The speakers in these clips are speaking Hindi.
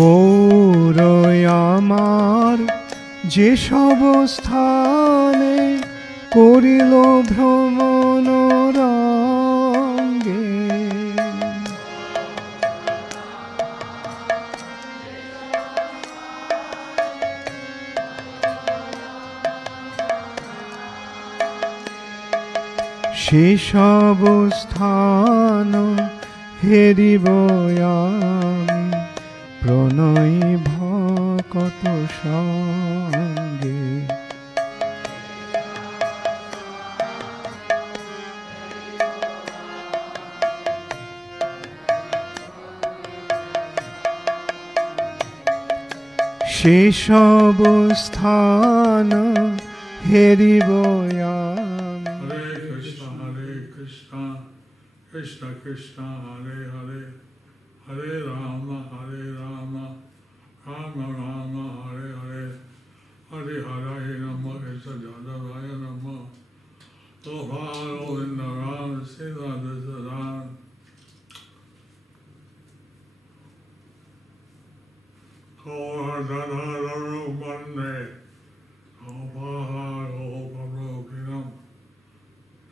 গৌরয় আমার যেসব স্থানে করিল ভ্রমণ রঙ্গে, সেসব স্থান হেরিব আমি প্রণয় ভকত সঙ্গে। সেসব স্থান হেরিব আমি। Hare Krishna, Krishna Krishna, Hare Hare, Hare Rama, Rama Rama, Hare Hare, Hare Hare Rama, Krishna Jadavaya Rama, Gopalo Vindaram, Sita Dasadan. Kovardhanara Bande, Gopaharo Parokinam,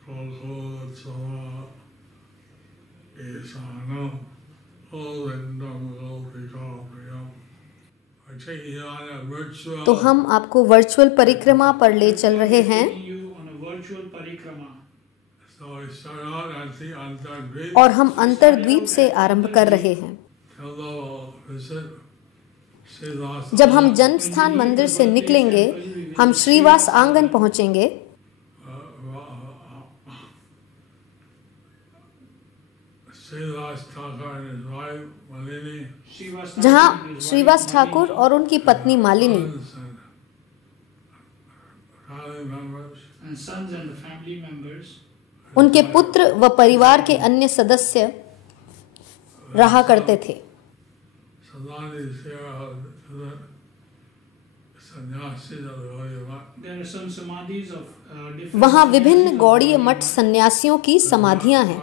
Kokotsava Esanam, Govindam Gopikapiyam. तो हम आपको वर्चुअल परिक्रमा पर ले चल रहे हैं और हम अंतरद्वीप से आरंभ कर रहे हैं। जब हम जन्मस्थान मंदिर से निकलेंगे, हम श्रीवास आंगन पहुंचेंगे, जहां श्रीवास ठाकुर और उनकी पत्नी मालिनी उनके पुत्र व परिवार के अन्य सदस्य रहा करते थे। वहाँ विभिन्न गौड़ीय मठ सन्यासियों की समाधियां हैं।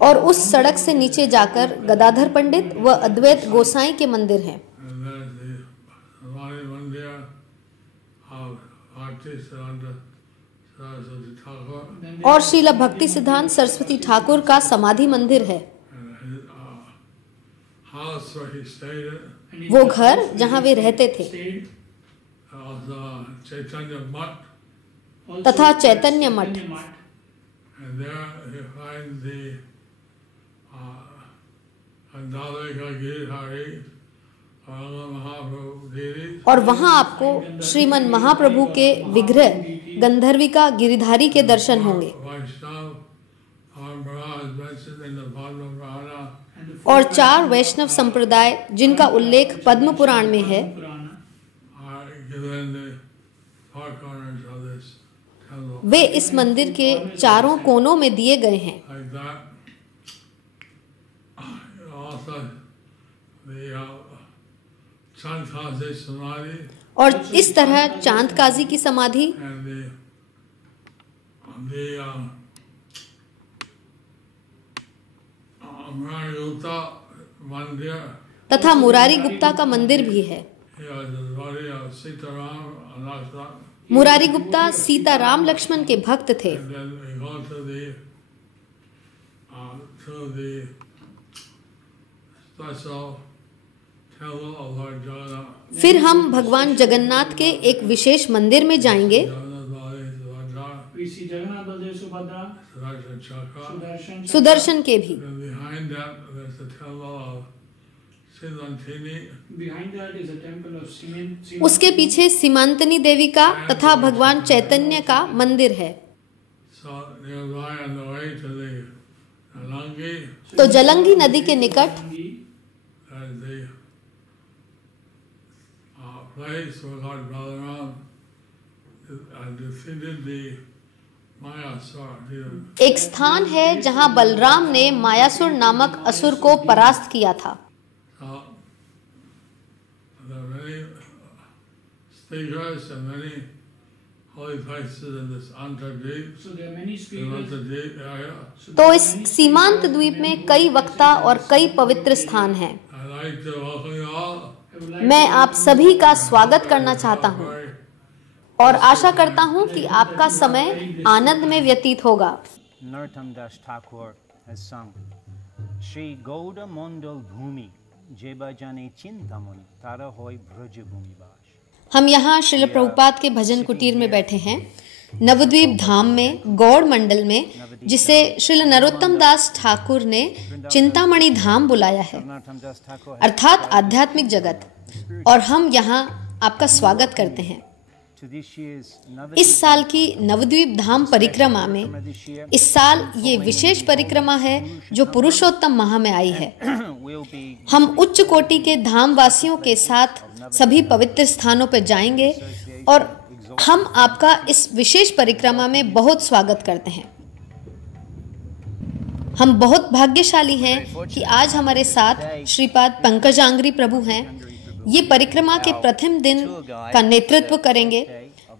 और उस सड़क से नीचे जाकर गदाधर पंडित व अद्वैत गोसाई के मंदिर हैं। और श्रीला भक्ति सिद्धांत सरस्वती ठाकुर का समाधि मंदिर है। वो घर जहां वे रहते थे तथा चैतन्य मठ। और वहां आपको श्रीमन महाप्रभु के विग्रह गंधर्विका गिरिधारी के दर्शन होंगे। और 4 वैष्णव संप्रदाय जिनका उल्लेख पद्म पुराण में है, वे इस मंदिर के चारों कोनों में दिए गए हैं। और इस तरह चांद काजी की समाधि तथा मुरारी गुप्ता का मंदिर भी है। मुरारी गुप्ता सीताराम लक्ष्मण के भक्त थे। फिर हम भगवान जगन्नाथ के एक विशेष मंदिर में जाएंगे सुदर्शन के भी। उसके पीछे सीमांतनी देवी का तथा भगवान चैतन्य का मंदिर है। तो जलंगी नदी के निकट एक स्थान है जहां बलराम ने मायासुर नामक असुर को परास्त किया था। holy places in this Antardweep. So there are many In speakers. Antardweep area. तो इस सीमांत द्वीप में कई वक्ता और कई पवित्र स्थान हैं। I'd like to welcome you all. I would like मैं to आप सभी का स्वागत करना चाहता हूँ और आशा करता हूँ कि आपका समय आनंद में व्यतीत होगा। Narottam Das Thakur has sung Shri Gauda Mondal Bhumi Jeba Jane Chintamani Tara Hoy Braj Bhumi Bash। हम यहाँ श्रील प्रभुपाद के भजन कुटीर में बैठे हैं, नवद्वीप धाम में, गौड़ मंडल में, जिसे श्रील नरोत्तम दास ठाकुर ने चिंतामणि धाम बुलाया है, Narottam Das Thakur अर्थात आध्यात्मिक जगत, और हम यहाँ आपका स्वागत करते हैं। to this year's इस साल की नवद्वीप धाम परिक्रमा में, इस साल ये विशेष परिक्रमा है जो पुरुषोत्तम माह में आई है। will be हम उच्च कोटि के धाम वासियों के साथ सभी पवित्र स्थानों पर जाएंगे और हम आपका इस विशेष परिक्रमा में बहुत स्वागत करते हैं। हम बहुत भाग्यशाली हैं कि आज हमारे साथ श्रीपाद पंकजांग्री प्रभु हैं। ये परिक्रमा के प्रथम दिन का नेतृत्व करेंगे।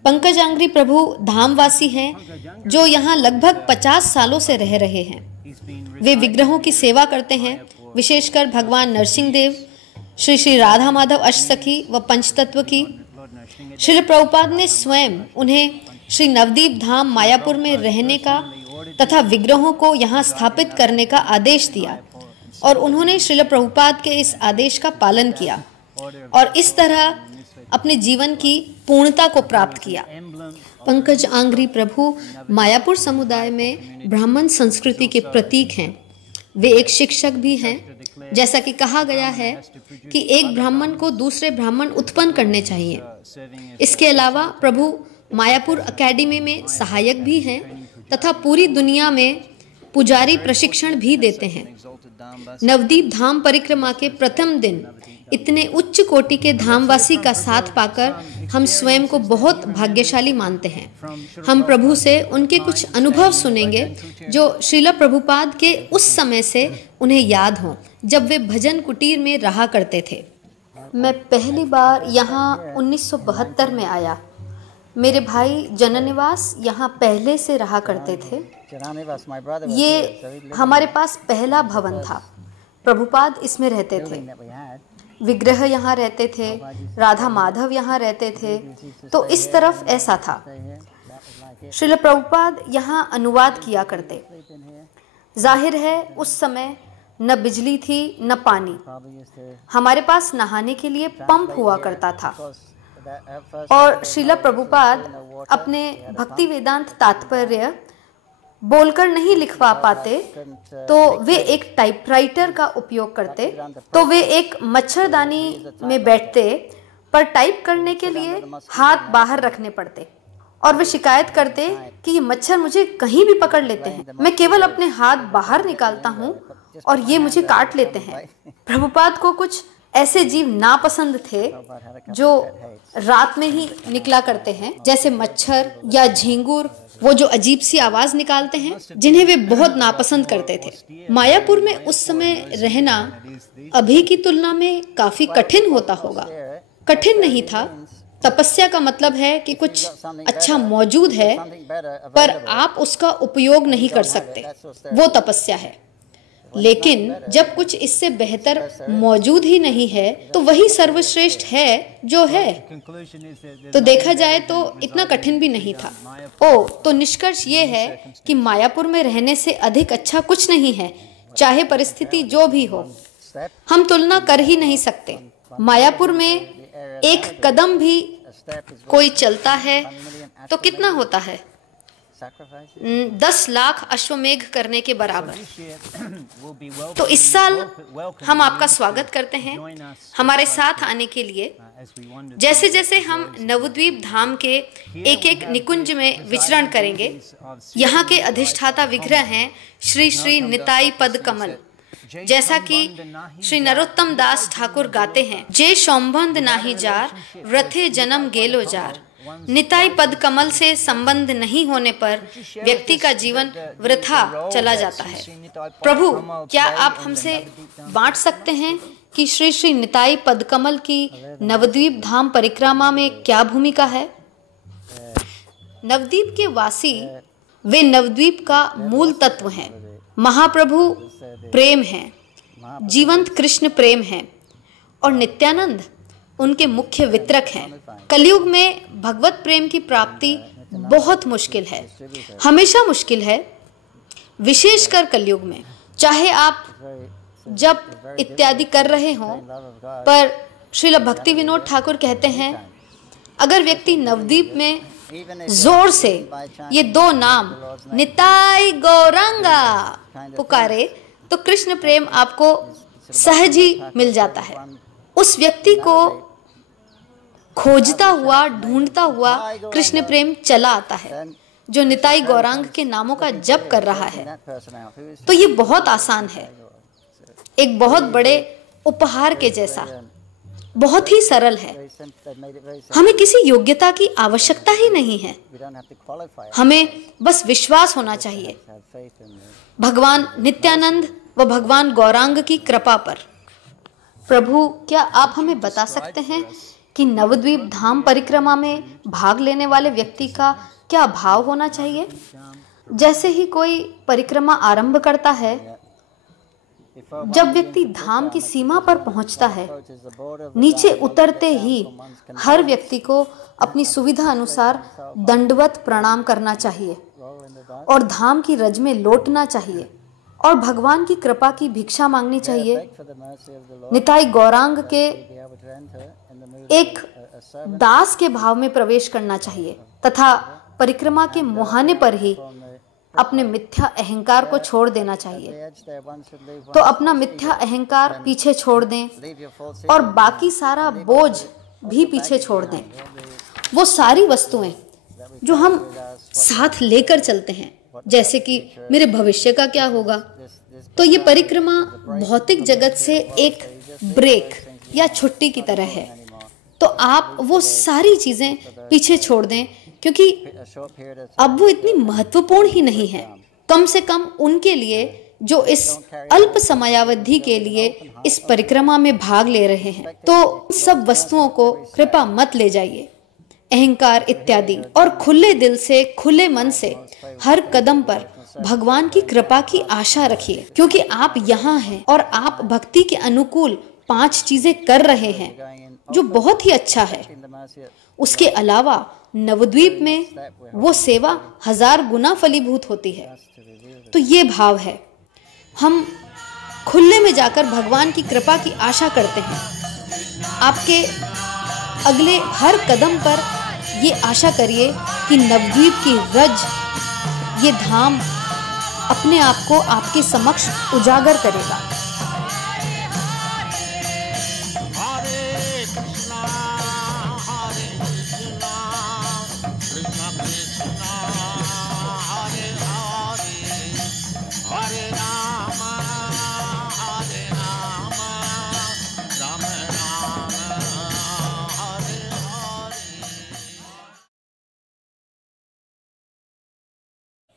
पंकजांग्री प्रभु धामवासी हैं जो यहाँ लगभग 50 सालों से रह रहे हैं। वे विग्रहों की सेवा करते हैं, विशेषकर भगवान नरसिंह देव, श्री श्री राधा माधव अष्टसखी व पंचतत्व की। श्रील प्रभुपाद ने स्वयं उन्हें श्री नवदीप धाम मायापुर में रहने का तथा विग्रहों को यहाँ स्थापित करने का आदेश दिया और उन्होंने श्रील प्रभुपाद के इस आदेश का पालन किया और इस तरह अपने जीवन की पूर्णता को प्राप्त किया। पंकज आंग्री प्रभु मायापुर समुदाय में ब्राह्मण संस्कृति के प्रतीक हैं। वे एक शिक्षक भी हैं। जैसा कि कहा गया है कि एक ब्राह्मण को दूसरे ब्राह्मण उत्पन्न करने चाहिए। इसके अलावा प्रभु मायापुर एकेडमी में सहायक भी हैं तथा पूरी दुनिया में पुजारी प्रशिक्षण भी देते हैं। नवदीप धाम परिक्रमा के प्रथम दिन इतने उच्च कोटि के धामवासी का साथ पाकर हम स्वयं को बहुत भाग्यशाली मानते हैं। हम प्रभु से उनके कुछ अनुभव सुनेंगे जो श्रील प्रभुपाद के उस समय से उन्हें याद हों जब वे भजन कुटीर में रहा करते थे। मैं पहली बार यहाँ 1972 में आया। मेरे भाई जननिवास यहाँ पहले से रहा करते थे। ये हमारे पास पहला भवन था। प्रभुपाद इसमें रहते थे। विग्रह यहाँ रहते थे, राधा माधव यहाँ रहते थे। तो इस तरफ ऐसा था। श्रील प्रभुपाद यहाँ अनुवाद किया करते। जाहिर है उस समय न बिजली थी न पानी। हमारे पास नहाने के लिए पंप हुआ करता था और श्रील प्रभुपाद अपने भक्ति वेदांत तात्पर्य बोलकर नहीं लिखवा पाते तो वे एक टाइपराइटर का उपयोग करते। तो वे एक मच्छरदानी में बैठते पर टाइप करने के लिए हाथ बाहर रखने पड़ते और वे शिकायत करते कि ये मच्छर मुझे कहीं भी पकड़ लेते हैं। मैं केवल अपने हाथ बाहर निकालता हूँ और ये मुझे काट लेते हैं। प्रभुपाद को कुछ ऐसे जीव नापसंद थे जो रात में ही निकला करते हैं, जैसे मच्छर या झींगुर, वो जो अजीब सी आवाज निकालते हैं, जिन्हें वे बहुत नापसंद करते थे। मायापुर में उस समय रहना अभी की तुलना में काफी कठिन होता होगा। कठिन नहीं था। तपस्या का मतलब है कि कुछ अच्छा मौजूद है पर आप उसका उपयोग नहीं कर सकते, वो तपस्या है। लेकिन जब कुछ इससे बेहतर मौजूद ही नहीं है तो वही सर्वश्रेष्ठ है जो है। तो देखा जाए तो इतना कठिन भी नहीं था। तो निष्कर्ष ये है कि मायापुर में रहने से अधिक अच्छा कुछ नहीं है, चाहे परिस्थिति जो भी हो। हम तुलना कर ही नहीं सकते। मायापुर में एक कदम भी कोई चलता है तो कितना होता है? 10 लाख अश्वमेघ करने के बराबर। तो इस साल हम आपका स्वागत करते हैं हमारे साथ आने के लिए। जैसे जैसे हम नवद्वीप धाम के एक एक निकुंज में विचरण करेंगे, यहाँ के अधिष्ठाता विग्रह हैं श्री श्री निताई पद कमल। जैसा कि श्री नरोत्तम दास ठाकुर गाते हैं, जे संबंध नाही जार व्रथे जन्म गेलो जार। निताई पद कमल से संबंध नहीं होने पर व्यक्ति का जीवन वृथा चला जाता है। प्रभु, क्या आप हमसे बांट सकते हैं कि श्री श्री निताई पद कमल की नवद्वीप धाम परिक्रमा में क्या भूमिका है? नवद्वीप के वासी वे नवद्वीप का मूल तत्व हैं। महाप्रभु प्रेम हैं, जीवंत कृष्ण प्रेम हैं और नित्यानंद उनके मुख्य वितरक हैं। कलयुग में भगवत प्रेम की प्राप्ति बहुत मुश्किल है, हमेशा मुश्किल है, विशेषकर कलयुग में। चाहे आप जप इत्यादि कर रहे हों, पर श्रील भक्ति विनोद ठाकुर कहते हैं अगर व्यक्ति नवद्वीप में जोर से ये दो नाम निताई गौरंगा पुकारे तो कृष्ण प्रेम आपको सहज ही मिल जाता है। उस व्यक्ति को खोजता हुआ, ढूंढता हुआ कृष्ण प्रेम चला आता है जो निताई गौरांग के नामों का जप कर रहा है। तो ये बहुत आसान है, एक बहुत बड़े उपहार के जैसा, बहुत ही सरल है। हमें किसी योग्यता की आवश्यकता ही नहीं है, हमें बस विश्वास होना चाहिए भगवान नित्यानंद व भगवान गौरांग की कृपा पर। प्रभु, क्या आप हमें बता सकते हैं कि नवद्वीप धाम परिक्रमा में भाग लेने वाले व्यक्ति का क्या भाव होना चाहिए? जैसे ही कोई परिक्रमा आरंभ करता है, जब व्यक्ति धाम की सीमा पर पहुंचता है, नीचे उतरते ही हर व्यक्ति को अपनी सुविधा अनुसार दंडवत प्रणाम करना चाहिए और धाम की रज में लौटना चाहिए और भगवान की कृपा की भिक्षा मांगनी चाहिए। निताई गौरांग के एक दास के भाव में प्रवेश करना चाहिए तथा परिक्रमा के मुहाने पर ही अपने मिथ्या अहंकार को छोड़ देना चाहिए। तो अपना मिथ्या अहंकार पीछे छोड़ दें और बाकी सारा बोझ भी पीछे छोड़ दें। वो सारी वस्तुएं जो हम साथ लेकर चलते हैं, जैसे कि मेरे भविष्य का क्या होगा, तो ये परिक्रमा भौतिक जगत से एक ब्रेक या छुट्टी की तरह है। तो आप वो सारी चीजें पीछे छोड़ दें, क्योंकि अब वो इतनी महत्वपूर्ण ही नहीं है, कम से कम उनके लिए जो इस अल्प समयावधि के लिए इस परिक्रमा में भाग ले रहे हैं। तो सब वस्तुओं को कृपा मत ले जाइए, अहंकार इत्यादि, और खुले दिल से, खुले मन से हर कदम पर भगवान की कृपा की आशा रखिए, क्योंकि आप यहाँ हैं और आप भक्ति के अनुकूल 5 चीजें कर रहे हैं जो बहुत ही अच्छा है। उसके अलावा नवद्वीप में वो सेवा 1000 गुना फलीभूत होती है। तो ये भाव है, हम खुले में जाकर भगवान की कृपा की आशा करते हैं। आपके अगले हर कदम पर ये आशा करिए कि नवद्वीप की रज, ये धाम अपने आप को आपके समक्ष उजागर करेगा।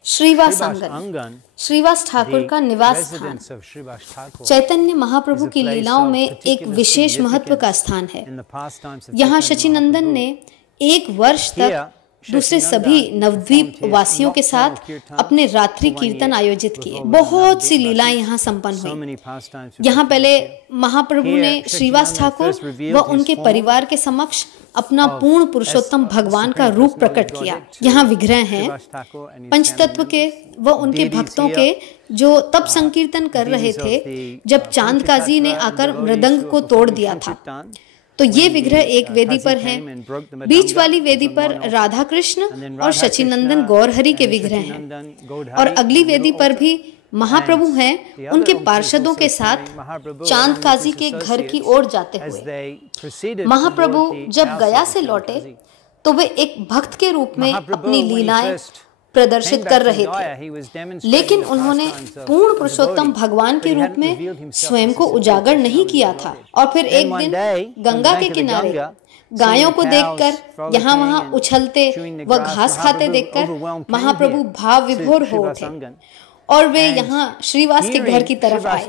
श्रीवास आंगन श्रीवास ठाकुर का निवास स्थान चैतन्य महाप्रभु की लीलाओं में एक विशेष महत्व का स्थान है। यहाँ शचीनंदन ने 1 वर्ष तक दूसरे सभी नवद्वीप वासियों के साथ अपने रात्रि कीर्तन आयोजित किए। बहुत सी लीलाएं यहाँ संपन्न हुई। यहाँ पहले महाप्रभु ने श्रीवास ठाकुर व उनके परिवार के समक्ष अपना पूर्ण पुरुषोत्तम भगवान का रूप प्रकट किया। यहाँ विग्रह हैं पंचतत्व के व उनके भक्तों के, जो तब संकीर्तन कर रहे थे जब चांद काजी ने आकर मृदंग को तोड़ दिया था। तो ये विग्रह एक वेदी पर हैं। बीच वाली वेदी पर राधा कृष्ण और शचीनंदन गौरहरि के विग्रह हैं और अगली वेदी पर भी महाप्रभु हैं उनके पार्षदों के साथ चांद काजी के घर की ओर जाते हुए। महाप्रभु जब गया से लौटे तो वे एक भक्त के रूप में अपनी लीलाएं प्रदर्शित कर रहे थे, लेकिन उन्होंने पूर्ण पुरुषोत्तम भगवान के रूप में स्वयं को उजागर नहीं किया था। और फिर एक दिन गंगा के किनारे गायों को देखकर, यहाँ वहाँ उछलते व घास खाते देखकर महाप्रभु भाव विभोर हो उठे। और वे यहाँ श्रीवास के घर की तरफ आए।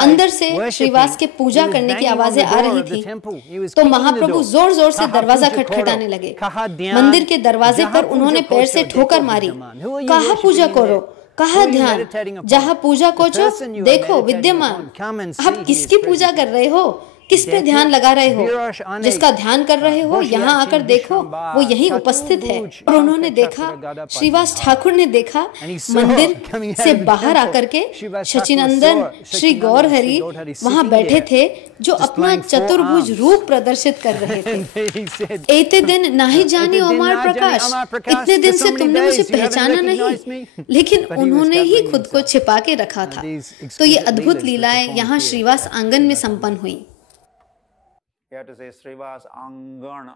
अंदर से श्रीवास के पूजा करने की आवाजें आ रही थी, तो महाप्रभु जोर जोर से दरवाजा खटखटाने लगे। मंदिर के दरवाजे पर उन्होंने पैर से ठोकर मारी। कहाँ पूजा करो, कहाँ ध्यान, जहाँ पूजा कोचो, देखो विद्यमान, आप किसकी पूजा कर रहे हो, किस पे ध्यान लगा रहे हो, जिसका ध्यान कर रहे हो यहाँ आकर देखो, वो यहीं उपस्थित है। और उन्होंने देखा, श्रीवास ठाकुर ने देखा, मंदिर से बाहर आकर के सचिनंदन श्री गौर हरि वहां बैठे थे, जो अपना चतुर्भुज रूप प्रदर्शित कर रहे थे। एते दिन नाही जानी ओमार प्रकाश, इतने दिन से तुमने मुझे पहचाना नहीं, लेकिन उन्होंने ही खुद को छिपा के रखा था। तो ये अद्भुत लीलाएं यहाँ श्रीवास आंगन में संपन्न हुई। You have to say Srivas Angan.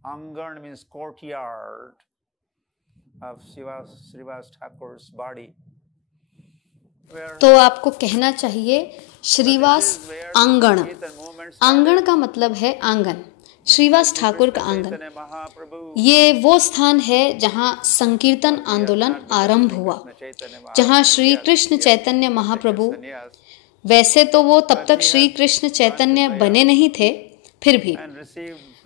Angan means courtyard of Srivas Thakur's body. तो आपको कहना चाहिए श्रीवास आंगण। आंगण का मतलब है आंगन, श्रीवास ठाकुर का आंगन। ये वो स्थान है जहाँ संकीर्तन आंदोलन आरंभ हुआ, जहाँ श्री कृष्ण चैतन्य महाप्रभु, वैसे तो वो तब तक श्री कृष्ण चैतन्य बने नहीं थे, फिर भी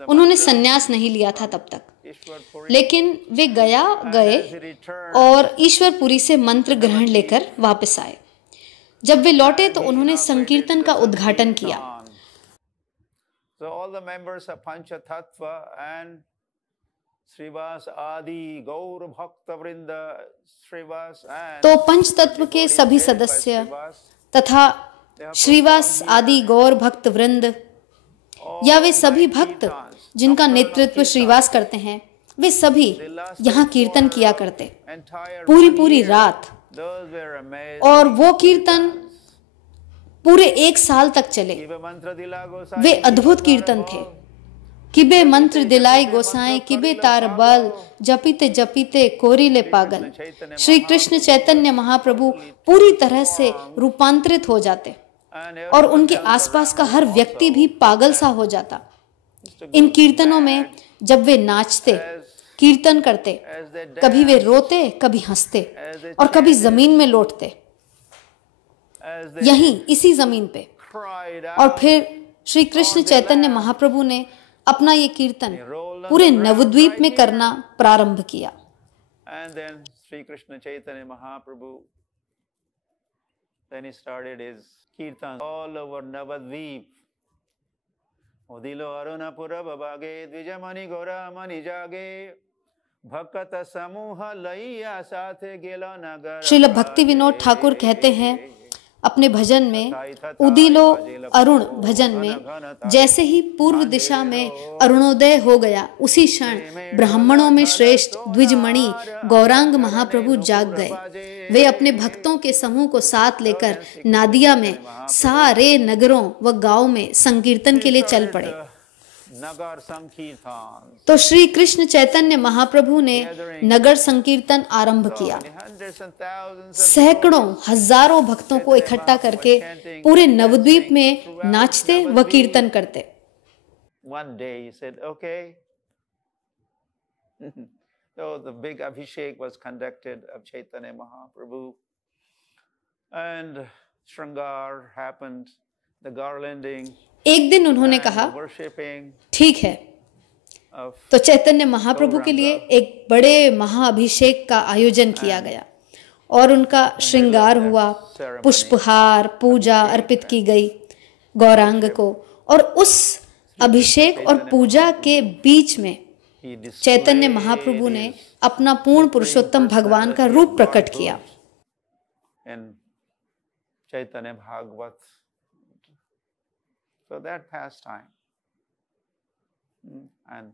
उन्होंने संन्यास नहीं लिया था तब तक, लेकिन वे गए और ईश्वरपुरी से मंत्र ग्रहण लेकर वापस आए। जब वे लौटे तो उन्होंने संकीर्तन का उद्घाटन किया। तो पंच तत्व के सभी सदस्य तथा श्रीवास आदि गौर भक्त वृंद, या वे सभी भक्त जिनका नेतृत्व श्रीवास करते हैं, वे सभी यहाँ कीर्तन किया करते पूरी रात, और वो कीर्तन पूरे 1 साल तक चले। वे अद्भुत कीर्तन थे। किबे मंत्र दिलाई गोसाई, किबे तार बल, जपीते जपीते कोरिले पागल। श्री कृष्ण चैतन्य महाप्रभु पूरी तरह से रूपांतरित हो जाते और उनके आसपास का हर व्यक्ति भी पागल सा हो जाता। इन कीर्तनों में जब वे नाचते, कीर्तन करते, कभी वे रोते, कभी हंसते और कभी जमीन में लौटते, यहीं इसी जमीन पे। और फिर श्री कृष्ण चैतन्य महाप्रभु ने अपना ये कीर्तन पूरे नवद्वीप में करना प्रारंभ किया। Shri Krishna Chaitanya Mahaprabhu then he started his kirtan all over Navadvip. Udilo Arunapura babage Dvijamani Gora mani jage Bhakata samuha laiya sathe gela nagar। Srila भक्ति विनोद ठाकुर कहते हैं अपने भजन में, उदिलो अरुण भजन में, जैसे ही पूर्व दिशा में अरुणोदय हो गया, उसी क्षण ब्राह्मणों में श्रेष्ठ द्विजमणि गौरांग महाप्रभु जाग गए। वे अपने भक्तों के समूह को साथ लेकर नादिया में सारे नगरों व गांवों में संकीर्तन के लिए चल पड़े। तो श्री कृष्ण चैतन्य महाप्रभु ने नगर संकीर्तन आरंभ किया। सैकड़ों हजारों भक्तों को इकट्ठा करके पूरे नवद्वीप में नाचते व कीर्तन करते। One day he said, okay. So the big Abhishek was conducted of Chaitanya Mahaprabhu, and Shringar happened, the garlanding। एक दिन उन्होंने कहा, ठीक है, तो चैतन्य महाप्रभु के लिए एक बड़े महाअभिषेक का आयोजन किया गया और उनका श्रृंगार हुआ, पुष्पहार पूजा अर्पित की गई गौरांग को, और उस अभिषेक और पूजा के बीच में चैतन्य महाप्रभु ने अपना पूर्ण पुरुषोत्तम भगवान का रूप प्रकट किया। चैतन्य Bhagavat. So that pastime and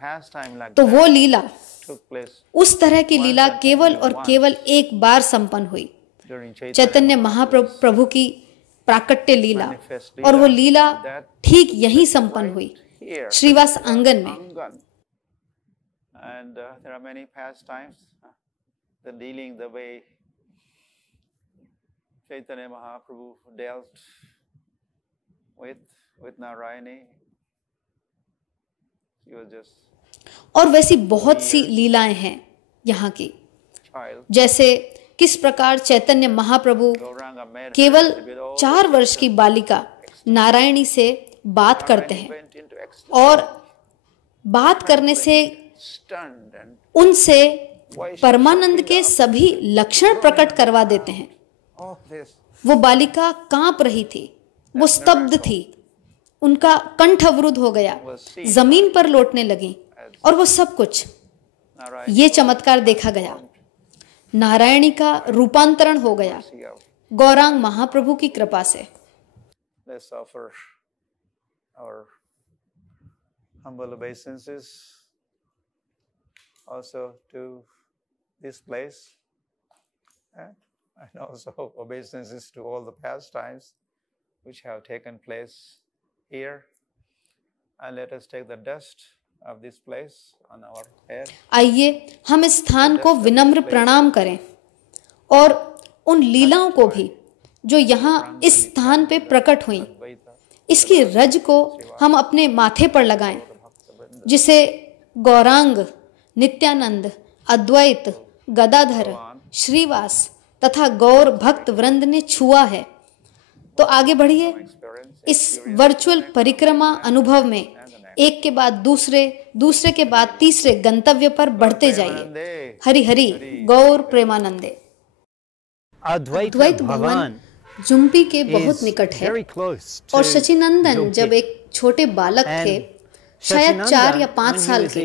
pastime like तो वो लीला, took place उस तरह की लीला केवल और केवल एक बार संपन्न हुई, चैतन्य महाप्रभु की प्राकट्य लीला। और वो लीला ठीक यहीं संपन्न हुई, श्रीवास आंगन में। And there are many pastimes, the dealing the way Chaitanya Mahaprabhu dealt with Narayani. He was just और वैसी बहुत सी लीलाएं हैं यहाँ की, जैसे किस प्रकार चैतन्य महाप्रभु Gauranga made केवल her with all 4 वर्ष की बालिका नारायणी से बात करते हैं went into ecstasy, और बात करने से stunned and उनसे परमानंद के सभी लक्षण प्रकट करवा देते हैं। all this. वो बालिका कांप रही थी, वो स्तब्ध थी, उनका कंठ अवरुद्ध हो गया, जमीन पर लौटने लगी और वो सब कुछ Narayan, ये चमत्कार देखा गया। नारायणी का रूपांतरण हो गया see how गौरांग महाप्रभु की कृपा से। let's offer our humble obeisances also to this place, and also obeisances to all the pastimes which have taken place here, and let us take the dust of this place on our head. आइए हम इस स्थान को विनम्र प्रणाम करें और उन लीलाओं को भी जो यहाँ इस स्थान पे प्रकट हुई, इसकी रज को हम अपने माथे पर लगाएं, जिसे गौरांग, नित्यानंद, अद्वैत, गदाधर, श्रीवास तथा गौर भक्त वृंद ने छुआ है। तो आगे बढ़िए, इस वर्चुअल परिक्रमा अनुभव में एक के बाद दूसरे, दूसरे के बाद तीसरे गंतव्य पर बढ़ते जाइए। हरि हरि गौर प्रेमानंदे। अद्वैत भवन जुम्पी के बहुत निकट है और शचिनंदन जब एक छोटे बालक थे, शायद 4 या 5 साल के,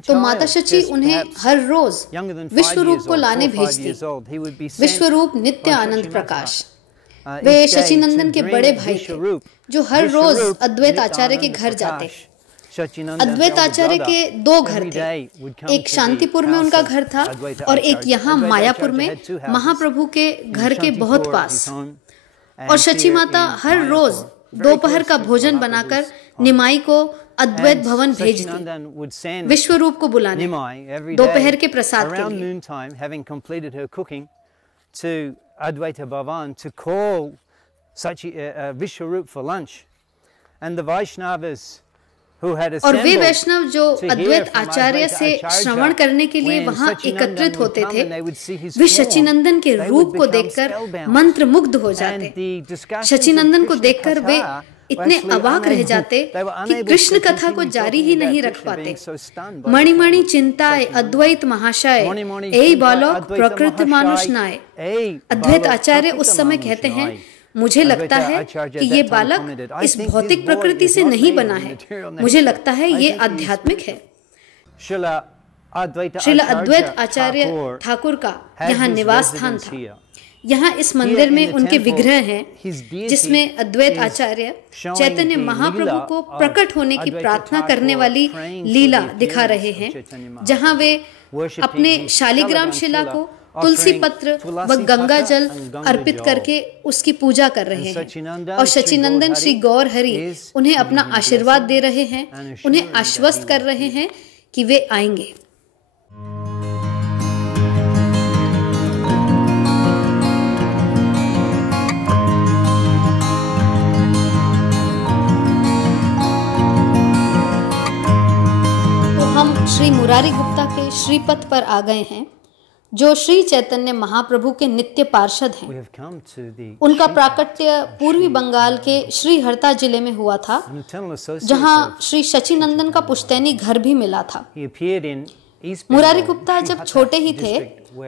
तो माता शची उन्हें हर रोज विश्वरूप को लाने भेजती। विश्वरूप नित्य आनंद प्रकाश, वे शचिनंदन के बड़े भाई थे जो हर रोज अद्वैत आचार्य के घर जाते। अद्वैत आचार्य के 2 घर थे, एक शांतिपुर में उनका घर था और एक यहाँ मायापुर में महाप्रभु के घर के बहुत पास। और शची माता हर रोज दोपहर का भोजन बनाकर निमाई को अद्वैत भवन भेजती, विश्वरूप को बुलाने दोपहर के प्रसाद के लिए। Advaita Bhavan to call such Vishwarup for lunch, and the Vaishnavas who had और वे assembled वैष्णव जो अद्वैत आचार्य से श्रवण करने के लिए वहां एकत्रित होते थे, वे शचिनंदन के रूप को देखकर मंत्र मुग्ध हो जाते। शचिनंदन को देखकर वे इतने अवाक रह जाते कि कृष्ण कथा को जारी ही नहीं रख पाते। मणि मणि चिंताए अद्वैत महाशय, ए बालक प्रकृति मानुष नाय। अद्वैत आचार्य उस समय कहते हैं, मुझे लगता है कि ये बालक इस भौतिक प्रकृति से नहीं बना है, मुझे लगता है ये आध्यात्मिक है। श्रील अद्वैत आचार्य ठाकुर का यहाँ निवास स्थान था। यहाँ इस मंदिर में उनके विग्रह हैं, जिसमें अद्वैत आचार्य चैतन्य महाप्रभु को प्रकट होने की प्रार्थना करने वाली लीला दिखा रहे हैं, जहाँ वे अपने शालिग्राम शिला को तुलसी पत्र व गंगा जल अर्पित करके उसकी पूजा कर रहे हैं। और शचिनंदन श्री गौर हरि उन्हें अपना आशीर्वाद दे रहे हैं, उन्हें आश्वस्त कर रहे हैं कि वे आएंगे। श्री मुरारी गुप्ता के श्रीपद पर आ गए हैं, जो श्री चैतन्य महाप्रभु के नित्य पार्षद हैं। उनका प्राकट्य पूर्वी बंगाल के श्रीहर्ता जिले में हुआ था, जहां श्री शचिनंदन का पुश्तैनी घर भी मिला था। मुरारी गुप्ता जब छोटे ही थे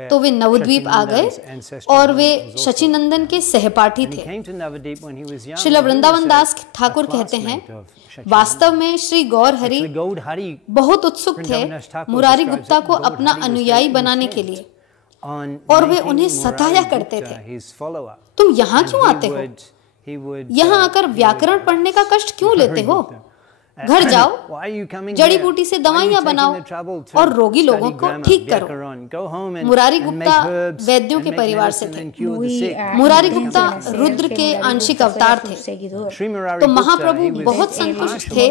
तो वे नवद्वीप आ गए और वे शचिनंदन के सहपाठी थे। श्रील वृंदावन दास ठाकुर कहते हैं, वास्तव में श्री गौर हरि बहुत उत्सुक थे मुरारी गुप्ता को अपना अनुयायी बनाने के लिए, और वे उन्हें सताया करते थे, तुम यहाँ क्यों आते हो? यहाँ आकर व्याकरण पढ़ने का कष्ट क्यों लेते हो? घर जाओ, जड़ी बूटी से दवाइयाँ बनाओ और रोगी लोगों को ठीक करो। मुरारी गुप्ता वैद्यों के परिवार से थे। मुरारी गुप्ता रुद्र के आंशिक अवतार थे, तो महाप्रभु बहुत संतुष्ट थे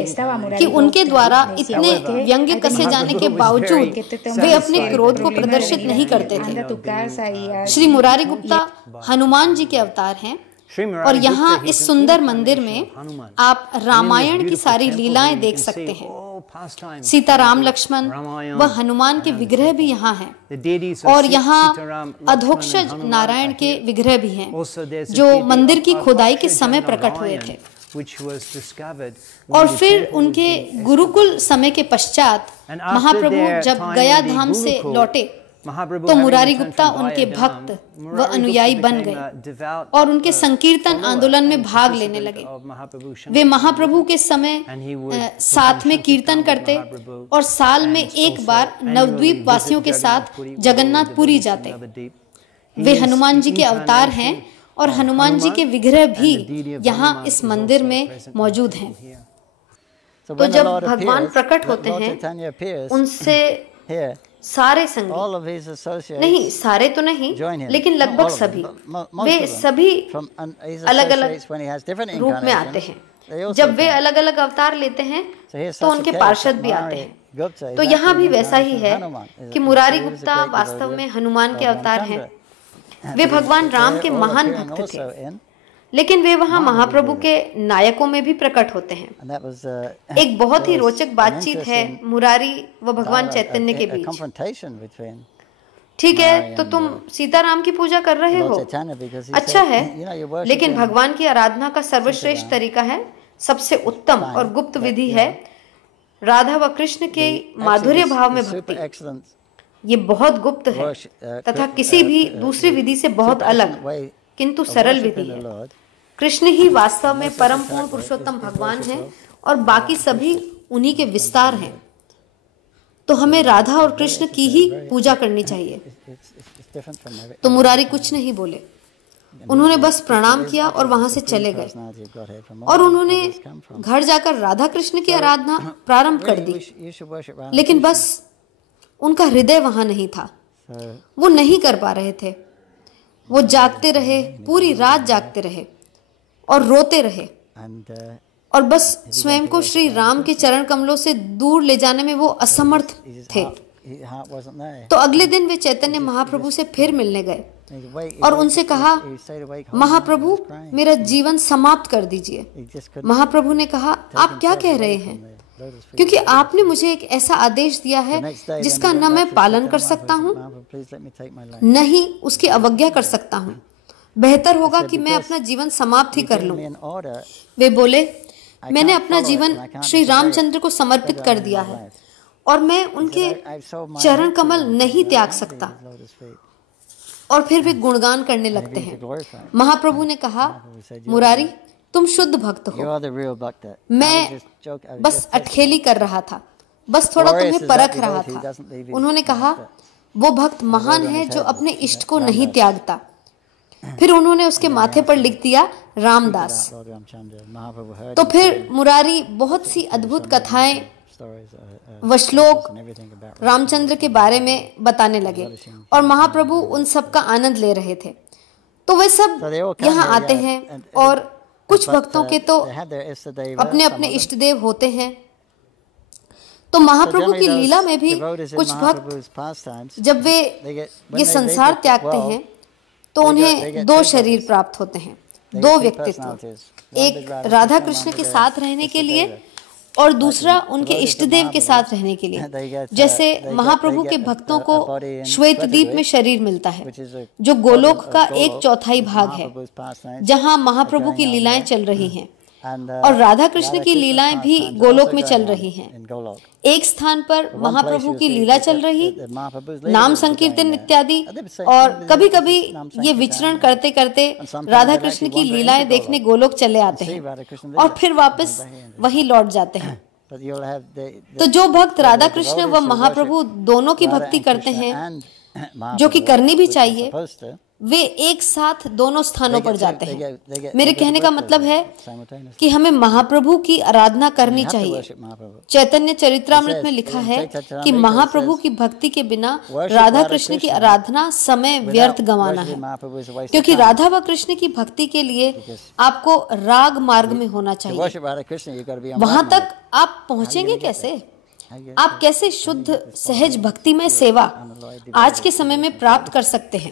कि उनके द्वारा इतने व्यंग्य कसे जाने के बावजूद वे अपने क्रोध को प्रदर्शित नहीं करते थे। श्री मुरारी गुप्ता हनुमान जी के अवतार हैं, और यहाँ इस सुंदर मंदिर में आप रामायण की सारी लीलाएं देख सकते हैं। pastimes. सीताराम लक्ष्मण Ramayana, व हनुमान के विग्रह भी यहाँ हैं the deities of और Sitaram, यहाँ Lakshmana, Adhokshaja and Hanuman Narayan are के here. विग्रह भी हैं Also, there's a जो deity मंदिर की of खुदाई के Akshaya समय प्रकट हुए Narayan, थे। which was discovered when और the फिर temple was उनके being गुरुकुल समय के पश्चात And after महाप्रभु their जब time गया in the धाम से Gurukul, लौटे Mahaprabhu तो having Murari returned Gupta from उनके Gayadham, भक्त व Murari अनुयायी Gupta बन became गए a devout, और उनके संकीर्तन follower आंदोलन में and भाग लेने participant लगे। of Mahaprabhu वे Shankar महाप्रभु के समय And he would साथ में perform कीर्तन Sankirtan करते with Mahaprabhu और साल में and एक also बार annually नवद्वीप visit वासियों के साथ Jagannath Puri with Jagannathpuri all the जाते। devotees of Navadvip. He way is Hanuman ji the के अवतार हैं incarnation और of हनुमान जी Hanuman के विग्रह and भी the deity of यहाँ Hanuman इस is मंदिर also में present मौजूद in हैं। here. So तो when the जब Lord भगवान appears, प्रकट Lord होते हैं Chaitanya appears उनसे here, सारे संगी all of his associates नहीं सारे तो नहीं join him. लेकिन Not लगभग all of them, सभी but most way of them. सभी From his अलग-अलग associates when he has different रूप में आते incarnations, हैं। they also जब वे come. अलग अलग अवतार लेते हैं So here's तो such a उनके case पार्षद that भी आते Murari हैं। Gupta is तो यहाँ actually भी वैसा ही incarnation है of Hanuman. कि Murari He was a Gupta great वास्तव devotee में of हनुमान के Lord अवतार हैं। Ramchandra. वे भगवान राम के They're all महान appearing भक्त also थे in, लेकिन वे वहाँ महाप्रभु के नायकों में भी प्रकट होते हैं। and that was, एक बहुत ही there was रोचक an बातचीत है interesting मुरारी व भगवान dialogue, चैतन्य के a बीच। confrontation between ठीक है Murari तो and, तुम सीताराम की पूजा कर रहे Lord हो, Chaitanya, because he अच्छा said, है, you know, you're लेकिन worshipping भगवान की आराधना का सर्वश्रेष्ठ सीताराम। तरीका है, सबसे उत्तम Fine, और गुप्त but, विधि you है know, राधा व कृष्ण के the माधुर्य actually भाव में the super भक्ति। excellent ये बहुत गुप्त है worship, तथा किसी भी दूसरी विधि से बहुत super अलग excellent way किंतु of सरल worshiping विधि the है। Lord. कृष्ण ही वास्तव में Most परम exactly पूर्ण पुरुषोत्तम is भगवान worship हैं of और बाकी सभी उन्हीं के विस्तार हैं। तो हमें राधा और कृष्ण की ही पूजा करनी चाहिए। It's different from every तो मुरारी कुछ नहीं बोले, उन्होंने बस प्रणाम किया और वहां से चले गए personality of Godhead from और all उन्होंने where this come from. घर जाकर राधा कृष्ण की आराधना प्रारंभ कर Really, the, you should worship Radha लेकिन Krishna. बस उनका हृदय वहां नहीं था, So, वो नहीं कर पा रहे थे। वो जागते रहे, पूरी रात जागते रहे और रोते रहे and और बस स्वयं को श्री राम के चरण कमलों से दूर ले जाने में वो असमर्थ his थे। heart wasn't there. तो अगले दिन वे चैतन्य महाप्रभु से फिर मिलने गए He's awake, और उनसे कहा, he stayed awake all night, Mahaprabhu he was crying. मेरा जीवन समाप्त कर दीजिए। He just couldn't महाप्रभु ने कहा, आप क्या कह रहे हैं, क्योंकि आपने मुझे एक ऐसा आदेश दिया है जिसका न मैं पालन कर सकता हूँ न ही उसकी अवज्ञा कर सकता हूँ। बेहतर होगा कि मैं अपना जीवन समाप्त ही कर लूं। वे बोले, मैंने अपना जीवन श्री रामचंद्र को समर्पित कर दिया है और मैं उनके चरण कमल नहीं त्याग सकता। और फिर वे गुणगान करने लगते हैं। महाप्रभु ने कहा, मुरारी तुम शुद्ध भक्त हो, मैं बस अटखेली कर रहा था, बस थोड़ा तुम्हें परख रहा था। उन्होंने कहा, वो भक्त महान है जो अपने इष्ट को नहीं त्यागता। फिर उन्होंने उसके माथे पर लिख दिया रामदास। तो फिर मुरारी बहुत सी अद्भुत कथाएं व श्लोक रामचंद्र के बारे में बताने लगे और महाप्रभु उन सब का आनंद ले रहे थे। तो वे सब यहाँ आते हैं और कुछ भक्तों के तो अपने अपने इष्ट देव होते हैं। तो महाप्रभु की लीला में भी कुछ भक्त जब वे ये संसार त्यागते हैं तो उन्हें दो शरीर प्राप्त होते हैं, दो व्यक्तित्व, एक राधा कृष्ण के साथ रहने के लिए और दूसरा उनके इष्ट देव के साथ रहने के लिए। जैसे महाप्रभु के भक्तों को श्वेतद्वीप में शरीर मिलता है जो गोलोक का 1/4 भाग है, जहां महाप्रभु की लीलाएं चल रही हैं और राधा कृष्ण की लीलाएं भी गोलोक में चल रही हैं। एक स्थान पर महाप्रभु की लीला चल रही, नाम संकीर्तन इत्यादि, और कभी कभी ये विचरण करते करते राधा कृष्ण की लीलाएं देखने गोलोक चले आते हैं और फिर वापस वहीं लौट जाते हैं। तो जो भक्त राधा कृष्ण व महाप्रभु दोनों की भक्ति करते हैं, जो कि करनी भी चाहिए, वे एक साथ दोनों स्थानों पर जाते हैं। मेरे कहने का मतलब है कि हमें महाप्रभु की आराधना करनी चाहिए। चैतन्य चरित्रामृत में लिखा है कि महाप्रभु की भक्ति के बिना राधा कृष्ण की आराधना समय व्यर्थ गंवाना है, क्योंकि राधा व कृष्ण की भक्ति के लिए आपको राग मार्ग में होना चाहिए। वहां तक आप पहुंचेंगे कैसे? आप कैसे शुद्ध सहज भक्तिमय सेवा आज के समय में प्राप्त कर सकते हैं?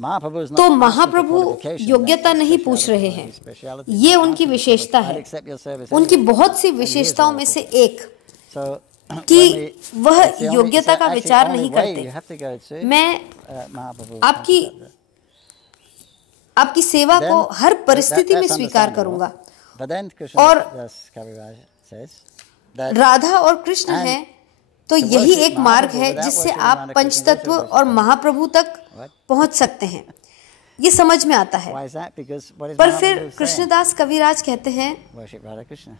Mahaprabhu is not तो asking for महाप्रभु qualification, योग्यता that's his नहीं पूछ speciality, रहे हैं, his speciality. ये उनकी विशेषता I'd है, accept your service उनकी anyway. बहुत सी विशेषताओं में से एक So, कि when we- वह it's the only- योग्यता it's का actually विचार only नहीं way करते। you have to go to, मैं Mahaprabhu आपकी आपकी सेवा को Then- हर परिस्थिति में that's स्वीकार understandable. करूंगा। But then Krishna, और yes, Kaviraj says that Radha और कृष्ण And हैं, तो to यही worship एक मार्ग Mahaprabhu है without जिससे worshiping आप Radha Krishna पंचतत्व also और worship. महाप्रभु तक What? पहुंच सकते हैं, ये समझ में आता है। Why is that? Because what is पर Mahaprabhu फिर saying? कृष्णदास कविराज कहते हैं, Worship Radha Krishna.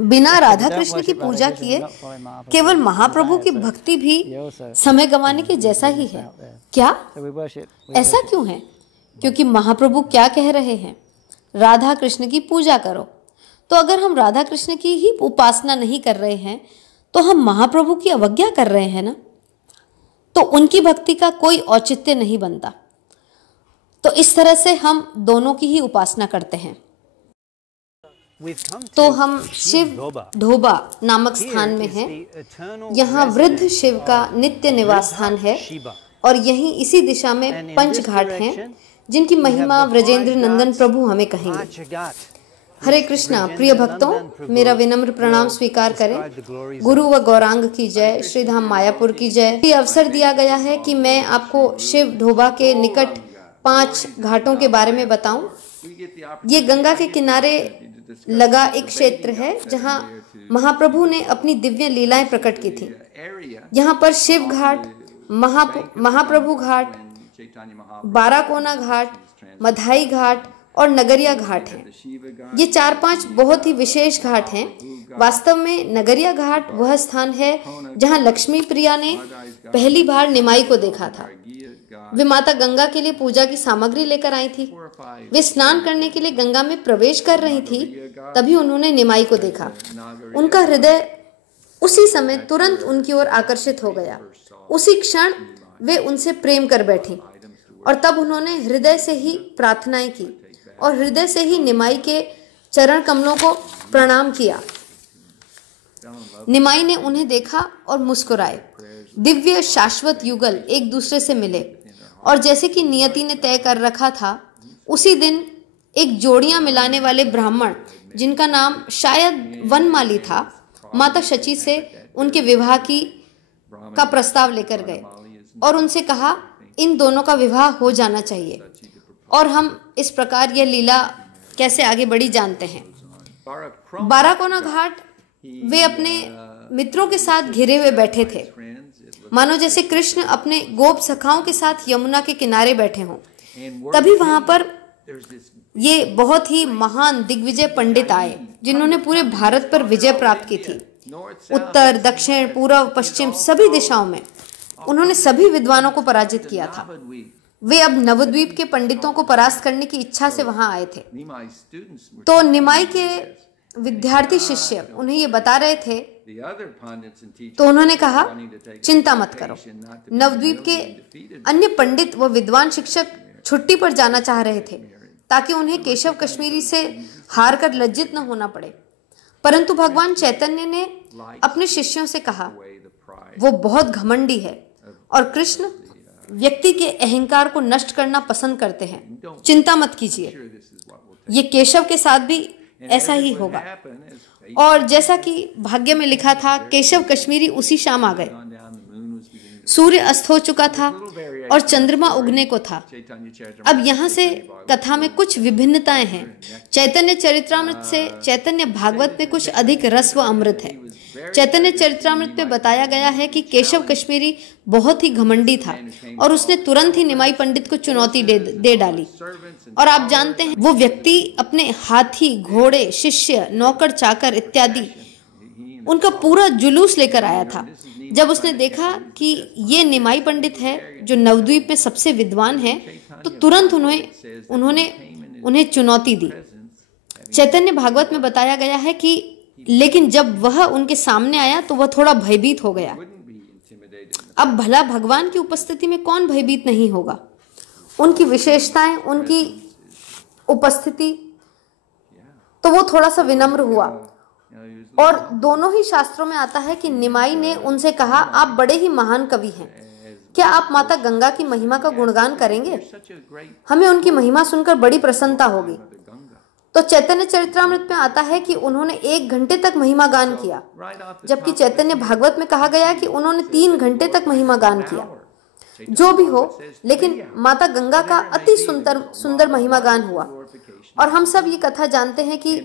बिना राधा don't कृष्ण की worship Radha पूजा Krishna, किए not follow Mahaprabhu's केवल महाप्रभु की desires, so भक्ति भी you also- समय गंवाने के जैसा ही है। क्या So we worship. ऐसा क्यों है? क्योंकि महाप्रभु क्या कह रहे हैं? राधा कृष्ण की पूजा करो। तो अगर हम राधा कृष्ण की ही उपासना नहीं कर रहे हैं तो हम महाप्रभु की अवज्ञा कर रहे हैं ना, तो उनकी भक्ति का कोई औचित्य नहीं बनता। तो इस तरह से हम दोनों की ही उपासना करते हैं। तो हम शिव ढोबा नामक स्थान में हैं। यहाँ वृद्ध शिव का नित्य निवास स्थान है और यहीं इसी दिशा में पंच घाट हैं जिनकी महिमा व्रजेंद्र नंदन प्रभु हमें कहेंगे। हरे कृष्णा। प्रिय भक्तों, मेरा विनम्र प्रणाम स्वीकार करें। गुरु व गौरांग की जय, श्रीधाम मायापुर की जय। ये अवसर दिया गया है कि मैं आपको शिव ढोबा के निकट 5 घाटों के बारे में बताऊं। ये गंगा के किनारे लगा एक क्षेत्र है जहां महाप्रभु ने अपनी दिव्य लीलाएं प्रकट की थी। यहाँ पर शिव घाट, महाप्रभु घाट, बाराकोना घाट, मधाई घाट और नगरिया घाट हैं। ये 4-5 बहुत ही विशेष घाट हैं। वास्तव में नगरिया घाट वह स्थान है जहां लक्ष्मी प्रिया ने पहली बार निमाई को देखा था। वे माता गंगा के लिए पूजा की सामग्री लेकर आई थी। वे स्नान करने के लिए गंगा में प्रवेश कर रही थी, तभी उन्होंने निमाई को देखा। उनका हृदय उसी समय तुरंत उनकी ओर आकर्षित हो गया। उसी क्षण वे उनसे प्रेम कर बैठी और तब उन्होंने हृदय से ही प्रार्थनाएं की और हृदय से ही निमाई के चरण कमलों को प्रणाम किया। निमाई ने उन्हें देखा और मुस्कुराए। दिव्य शाश्वत युगल एक दूसरे से मिले और जैसे कि नियति ने तय कर रखा था, उसी दिन एक जोड़ियां मिलाने वाले ब्राह्मण जिनका नाम शायद वनमाली था, माता शची से उनके विवाह का प्रस्ताव लेकर गए और उनसे कहा इन दोनों का विवाह हो जाना चाहिए। और हम इस प्रकार यह लीला कैसे आगे बढ़ी जानते हैं। बाराकोना घाट वे अपने मित्रों के साथ घिरे हुए बैठे थे, मानो जैसे कृष्ण अपने गोप सखाओं के साथ यमुना के किनारे बैठे हों। तभी वहां पर ये बहुत ही महान दिग्विजय पंडित आए जिन्होंने पूरे भारत पर विजय प्राप्त की थी। उत्तर, दक्षिण, पूर्व, पश्चिम सभी दिशाओं में उन्होंने सभी विद्वानों को पराजित किया था। वे अब नवद्वीप के पंडितों को परास्त करने की इच्छा से वहां आए थे। तो निमाई के विद्यार्थी शिष्य उन्हें ये बता रहे थे, तो उन्होंने कहा चिंता मत करो। नवद्वीप के अन्य पंडित व विद्वान शिक्षक छुट्टी पर जाना चाह रहे थे ताकि उन्हें केशव कश्मीरी से हार कर लज्जित न होना पड़े, परंतु भगवान चैतन्य ने अपने शिष्यों से कहा वो बहुत घमंडी है और कृष्ण व्यक्ति के अहंकार को नष्ट करना पसंद करते हैं। चिंता मत कीजिए, ये केशव के साथ भी ऐसा ही होगा। और जैसा कि भाग्य में लिखा था, केशव कश्मीरी उसी शाम आ गए। सूर्य अस्त हो चुका था और चंद्रमा उगने को था। अब यहाँ से कथा में कुछ विभिन्नताएं हैं। चैतन्य चरित्रामृत से चैतन्य भागवत में कुछ अधिक रस व अमृत है। चैतन्य चरित्रामृत में बताया गया है कि केशव कश्मीरी बहुत ही घमंडी था और उसने तुरंत ही निमाई पंडित को चुनौती दे डाली। और आप जानते हैं वो व्यक्ति अपने हाथी, घोड़े, शिष्य, नौकर चाकर इत्यादि उनका पूरा जुलूस लेकर आया था। जब उसने देखा कि ये निमाई पंडित है जो नवद्वीप में सबसे विद्वान है, तो तुरंत उन्होंने उन्हें चुनौती दी। चैतन्य भागवत में बताया गया है कि लेकिन जब वह उनके सामने आया तो वह थोड़ा भयभीत हो गया। अब भला भगवान की उपस्थिति में कौन भयभीत नहीं होगा। उनकी विशेषताएं, उनकी उपस्थिति, तो वो थोड़ा सा विनम्र हुआ। और दोनों ही शास्त्रों में आता है कि निमाई ने उनसे कहा आप बड़े ही महान कवि हैं, क्या आप माता गंगा की महिमा का गुणगान करेंगे? हमें उनकी महिमा सुनकर बड़ी प्रसन्नता होगी। तो चैतन्य चरित्रामृत में आता है कि उन्होंने 1 घंटे तक महिमा गान किया, जबकि चैतन्य भागवत में कहा गया कि उन्होंने 3 घंटे तक महिमा गान किया। जो भी हो, लेकिन माता गंगा का अति सुंदर महिमा गान हुआ। और हम सब ये कथा जानते हैं कि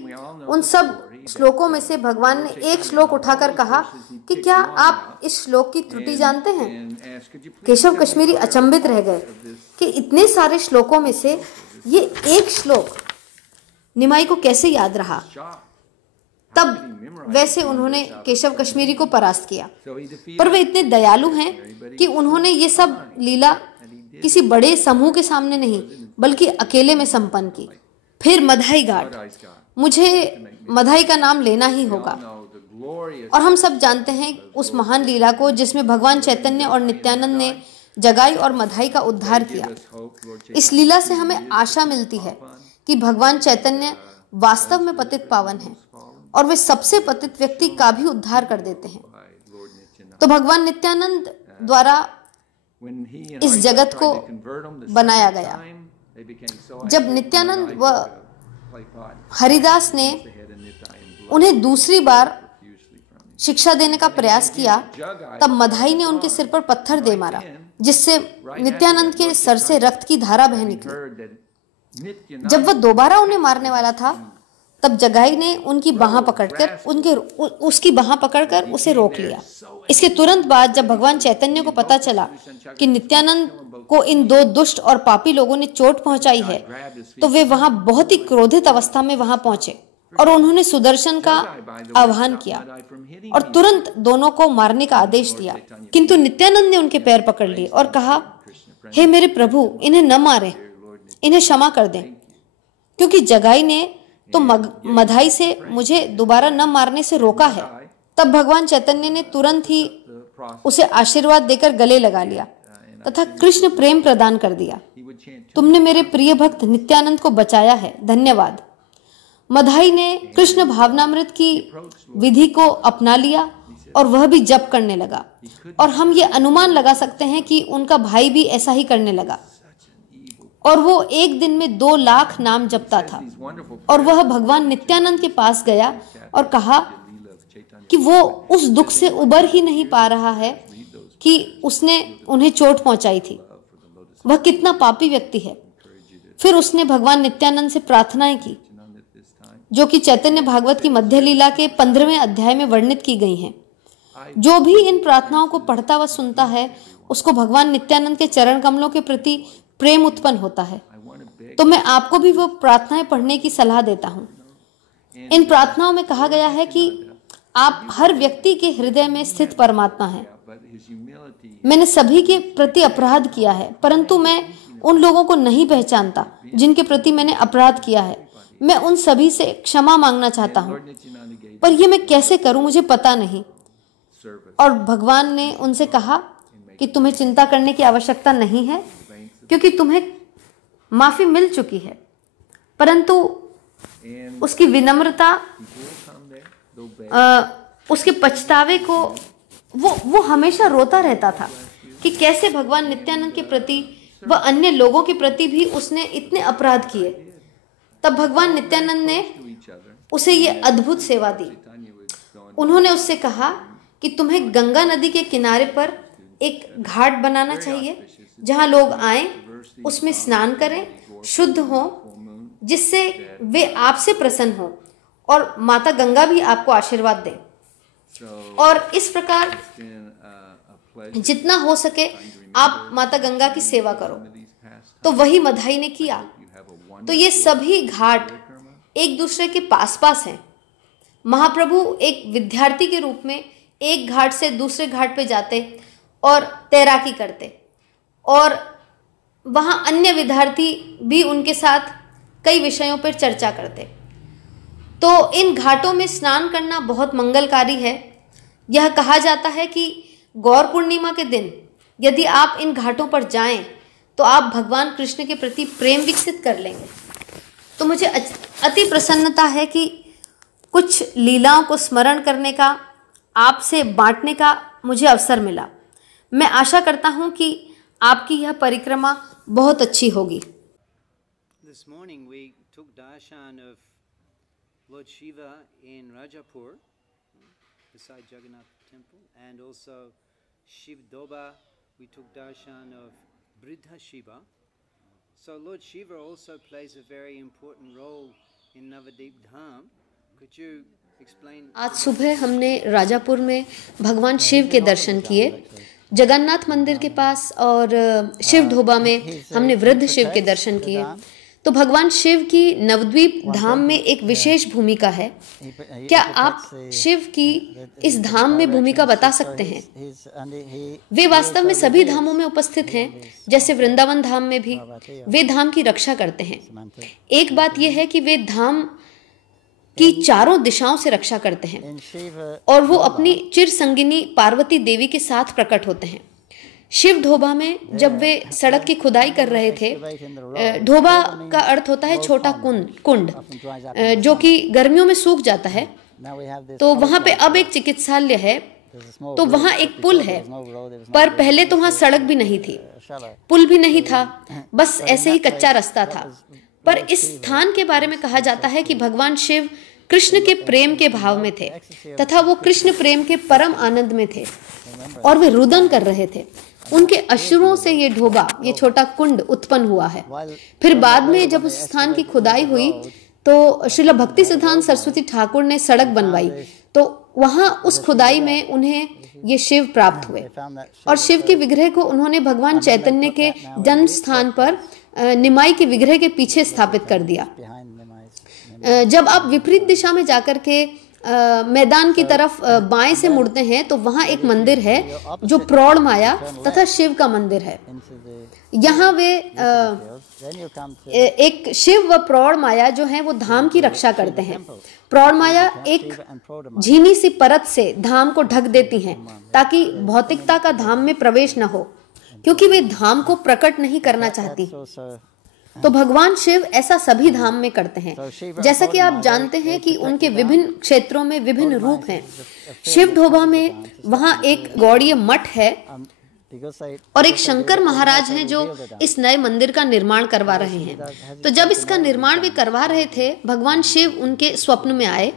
उन सब श्लोकों में से भगवान ने एक श्लोक उठाकर कहा कि क्या आप इस श्लोक की त्रुटि जानते हैं? केशव कश्मीरी अचंभित रह गए कि इतने सारे श्लोकों में से ये एक श्लोक निमाई को कैसे याद रहा। तब वैसे उन्होंने केशव कश्मीरी को परास्त किया, पर वे इतने दयालु हैं कि उन्होंने ये सब लीला किसी बड़े समूह के सामने नहीं बल्कि अकेले में संपन्न की। फिर मधाई घाट, मुझे मधाई का नाम लेना ही होगा। और हम सब जानते हैं उस महान लीला को जिसमें भगवान चैतन्य और नित्यानंद ने जगाई और मधाई का उद्धार किया। इस लीला से हमें आशा मिलती है कि भगवान चैतन्य वास्तव में पतित पावन हैं और वे सबसे पतित व्यक्ति का भी उद्धार कर देते हैं। तो भगवान नित्यानंद द्वारा इस जगत को बनाया गया। जब नित्यानंद व हरिदास ने उन्हें दूसरी बार शिक्षा देने का प्रयास किया, तब मधाई ने उनके सिर पर पत्थर दे मारा, जिससे नित्यानंद के सर से रक्त की धारा बह निकली। जब वह दोबारा उन्हें मारने वाला था, तब जगाई ने उनकी बाह पकड़कर उसकी बाह पकड़कर उसे रोक लिया। इसके तुरंत बाद जब भगवान चैतन्य को पता चला कि नित्यानंद को इन 2 दुष्ट और पापी लोगों ने चोट पहुंचाई है, तो वे वहां बहुत ही क्रोधित अवस्था में वहां पहुंचे और उन्होंने सुदर्शन का आह्वान किया और तुरंत दोनों को मारने का आदेश दिया। किंतु नित्यानंद ने उनके पैर पकड़ लिए और कहा, हे मेरे प्रभु, इन्हें न मारें, इन्हें क्षमा कर दें, क्योंकि जगाई ने तो मधाई से मुझे दोबारा न मारने से रोका है। तब भगवान चैतन्य ने तुरंत ही उसे आशीर्वाद देकर गले लगा लिया तथा कृष्ण प्रेम प्रदान कर दिया। तुमने मेरे प्रिय भक्त नित्यानंद को बचाया है, धन्यवाद। मधाई ने कृष्ण भावनामृत की विधि को अपना लिया और वह भी जप करने लगा, और हम ये अनुमान लगा सकते हैं कि उनका भाई भी ऐसा ही करने लगा। और वो एक दिन में 2 लाख नाम जपता था। और वह भगवान नित्यानंद के पास गया और कहा कि वो उस दुख से उबर ही नहीं पा रहा है कि उसने उन्हें चोट पहुंचाई थी। वह कितना पापी व्यक्ति है। फिर उसने भगवान नित्यानंद से प्रार्थनाएं की, जो कि चैतन्य भागवत की मध्य लीला के 15वें अध्याय में वर्णित की गई हैं। जो भी इन प्रार्थनाओं को पढ़ता व सुनता है, उसको भगवान नित्यानंद के चरण कमलों के प्रति प्रेम उत्पन्न होता है। तो मैं आपको भी वो प्रार्थनाएं पढ़ने की सलाह देता हूँ। इन प्रार्थनाओं में कहा गया है कि आप हर व्यक्ति के हृदय में स्थित परमात्मा हैं। मैंने सभी के प्रति अपराध किया है, परंतु मैं उन लोगों को नहीं पहचानता जिनके प्रति मैंने अपराध किया है। मैं उन सभी से क्षमा मांगना चाहता हूँ, पर यह मैं कैसे करूं मुझे पता नहीं। और भगवान ने उनसे कहा कि तुम्हें चिंता करने की आवश्यकता नहीं है, क्योंकि तुम्हें माफी मिल चुकी है। परंतु उसकी विनम्रता, उसके पछतावे को वो हमेशा रोता रहता था कि कैसे भगवान नित्यानंद के प्रति व अन्य लोगों के प्रति भी उसने इतने अपराध किए। तब भगवान नित्यानंद ने उसे ये अद्भुत सेवा दी। उन्होंने उससे कहा कि तुम्हें गंगा नदी के किनारे पर एक घाट बनाना चाहिए, जहां लोग आए, उसमें स्नान करें, शुद्ध हों, जिससे वे आपसे प्रसन्न हों और माता गंगा भी आपको आशीर्वाद दें। और इस प्रकार जितना हो सके आप माता गंगा की सेवा करो। तो वही मधाई ने किया। तो ये सभी घाट एक दूसरे के पास पास हैं। महाप्रभु एक विद्यार्थी के रूप में एक घाट से दूसरे घाट पे जाते और तैराकी करते, और वहाँ अन्य विद्यार्थी भी उनके साथ कई विषयों पर चर्चा करते। तो इन घाटों में स्नान करना बहुत मंगलकारी है। यह कहा जाता है कि गौर पूर्णिमा के दिन यदि आप इन घाटों पर जाएं, तो आप भगवान कृष्ण के प्रति प्रेम विकसित कर लेंगे। तो मुझे अति प्रसन्नता है कि कुछ लीलाओं को स्मरण करने का, आपसे बांटने का मुझे अवसर मिला। मैं आशा करता हूँ कि आपकी यह परिक्रमा बहुत अच्छी होगी। This morning we took darshan of Lord Shiva in Rajapur, beside Jagannath Temple, and also Shiv Doba. We took darshan of Briddha Shiva. So Lord Shiva also plays a very important role in Navadip Dham. Could you explain? आज सुबह हमने राजापुर में भगवान शिव के दर्शन किए, जगन्नाथ मंदिर के पास, और शिव ढोबा में हमने वृद्ध शिव के दर्शन किए। तो भगवान शिव की नवद्वीप धाम में एक विशेष भूमिका है। क्या आप शिव की इस धाम में भूमिका बता सकते हैं? वे वास्तव में सभी धामों में उपस्थित हैं, जैसे वृंदावन धाम में भी वे धाम की रक्षा करते हैं। एक बात यह है कि वे धाम की चारों दिशाओं से रक्षा करते हैं और वो अपनी चिर संगिनी पार्वती देवी के साथ प्रकट होते हैं। शिव ढोबा में जब वे सड़क की खुदाई कर रहे थे, ढोबा का अर्थ होता है छोटा कुंड, जो कि गर्मियों में सूख जाता है, तो वहाँ पे अब एक चिकित्सालय है, तो वहाँ एक पुल है, पर पहले तो वहाँ सड़क भी नहीं थी, पुल भी नहीं था, बस ऐसे ही कच्चा रास्ता था। पर इस स्थान के बारे में कहा जाता है कि भगवान शिव कृष्ण के प्रेम के भाव में थे तथा वो कृष्ण प्रेम के परम आनंद में थे और वे रुदन कर रहे थे। उनके अश्रुओं से ये ढोबा, ये छोटा कुंड उत्पन्न हुआ है। फिर बाद में जब उस स्थान की खुदाई हुई तो श्रील भक्ति सिद्धांत सरस्वती ठाकुर ने सड़क बनवाई, तो वहां उस खुदाई में उन्हें ये शिव प्राप्त हुए और शिव के विग्रह को उन्होंने भगवान चैतन्य के जन्म स्थान पर निमाई के विग्रह के पीछे स्थापित कर दिया। जब आप विपरीत दिशा में जाकर के मैदान की तरफ बाएं से मुड़ते हैं तो वहां एक मंदिर है जो प्रौढ़ माया तथा शिव का मंदिर है। यहाँ वे एक शिव व प्रौढ़ माया जो है वो धाम की रक्षा करते हैं। प्रौढ़ माया एक झीनी सी परत से धाम को ढक देती हैं ताकि भौतिकता का धाम में प्रवेश न हो, क्योंकि वे धाम को प्रकट नहीं करना चाहती। तो भगवान शिव ऐसा सभी धाम में करते हैं। जैसा कि आप जानते हैं कि उनके विभिन्न क्षेत्रों में विभिन्न रूप हैं। शिव ढोबा में वहाँ एक गौड़ीय मठ है और एक शंकर महाराज हैं जो इस नए मंदिर का निर्माण करवा रहे हैं। तो जब इसका निर्माण वे करवा रहे थे, भगवान शिव उनके स्वप्न में आए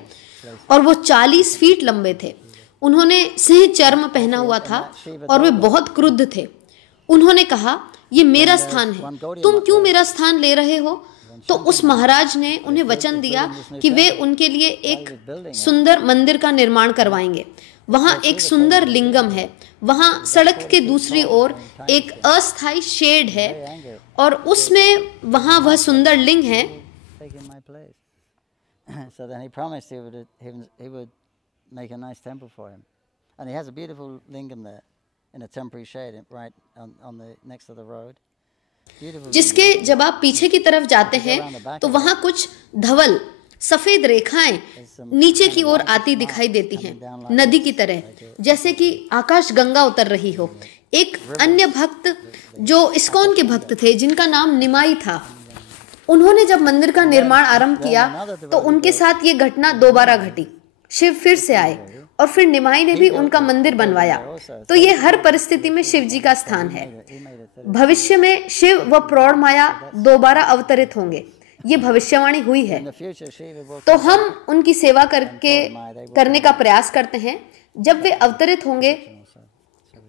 और वो 40 फीट लंबे थे। उन्होंने सिंह चर्म पहना हुआ था और वे बहुत क्रुद्ध थे। उन्होंने कहा, ये मेरा स्थान है, तुम क्यों मेरा स्थान ले रहे हो? तो उस महाराज ने उन्हें वचन दिया कि वे उनके लिए एक सुंदर मंदिर का निर्माण करवाएंगे। वहाँ एक सुंदर लिंगम है, वहाँ सड़क के दूसरी ओर एक अस्थायी शेड है और उसमें वहाँ वह सुंदर लिंग है। So then he promised he would make a nice temple for him, and he has a beautiful lingam there in a temporary shade right on the next to the road. जिसके जब आप पीछे की तरफ जाते हैं तो वहाँ कुछ धवल सफेद रेखाएं नीचे की ओर आती दिखाई देती हैं, नदी की तरह, जैसे कि आकाश गंगा उतर रही हो। एक अन्य भक्त जो इस्कॉन के भक्त थे, जिनका नाम निमाई था, उन्होंने जब मंदिर का निर्माण आरंभ किया तो उनके साथ ये घटना दोबारा घटी। शिव फिर से आए और फिर निमाई ने भी उनका मंदिर बनवाया। तो ये हर परिस्थिति में शिव जी का स्थान है। भविष्य में शिव व प्रौढ़ माया दोबारा अवतरित होंगे, ये भविष्यवाणी हुई है। तो हम उनकी सेवा करने का प्रयास करते हैं। जब वे अवतरित होंगे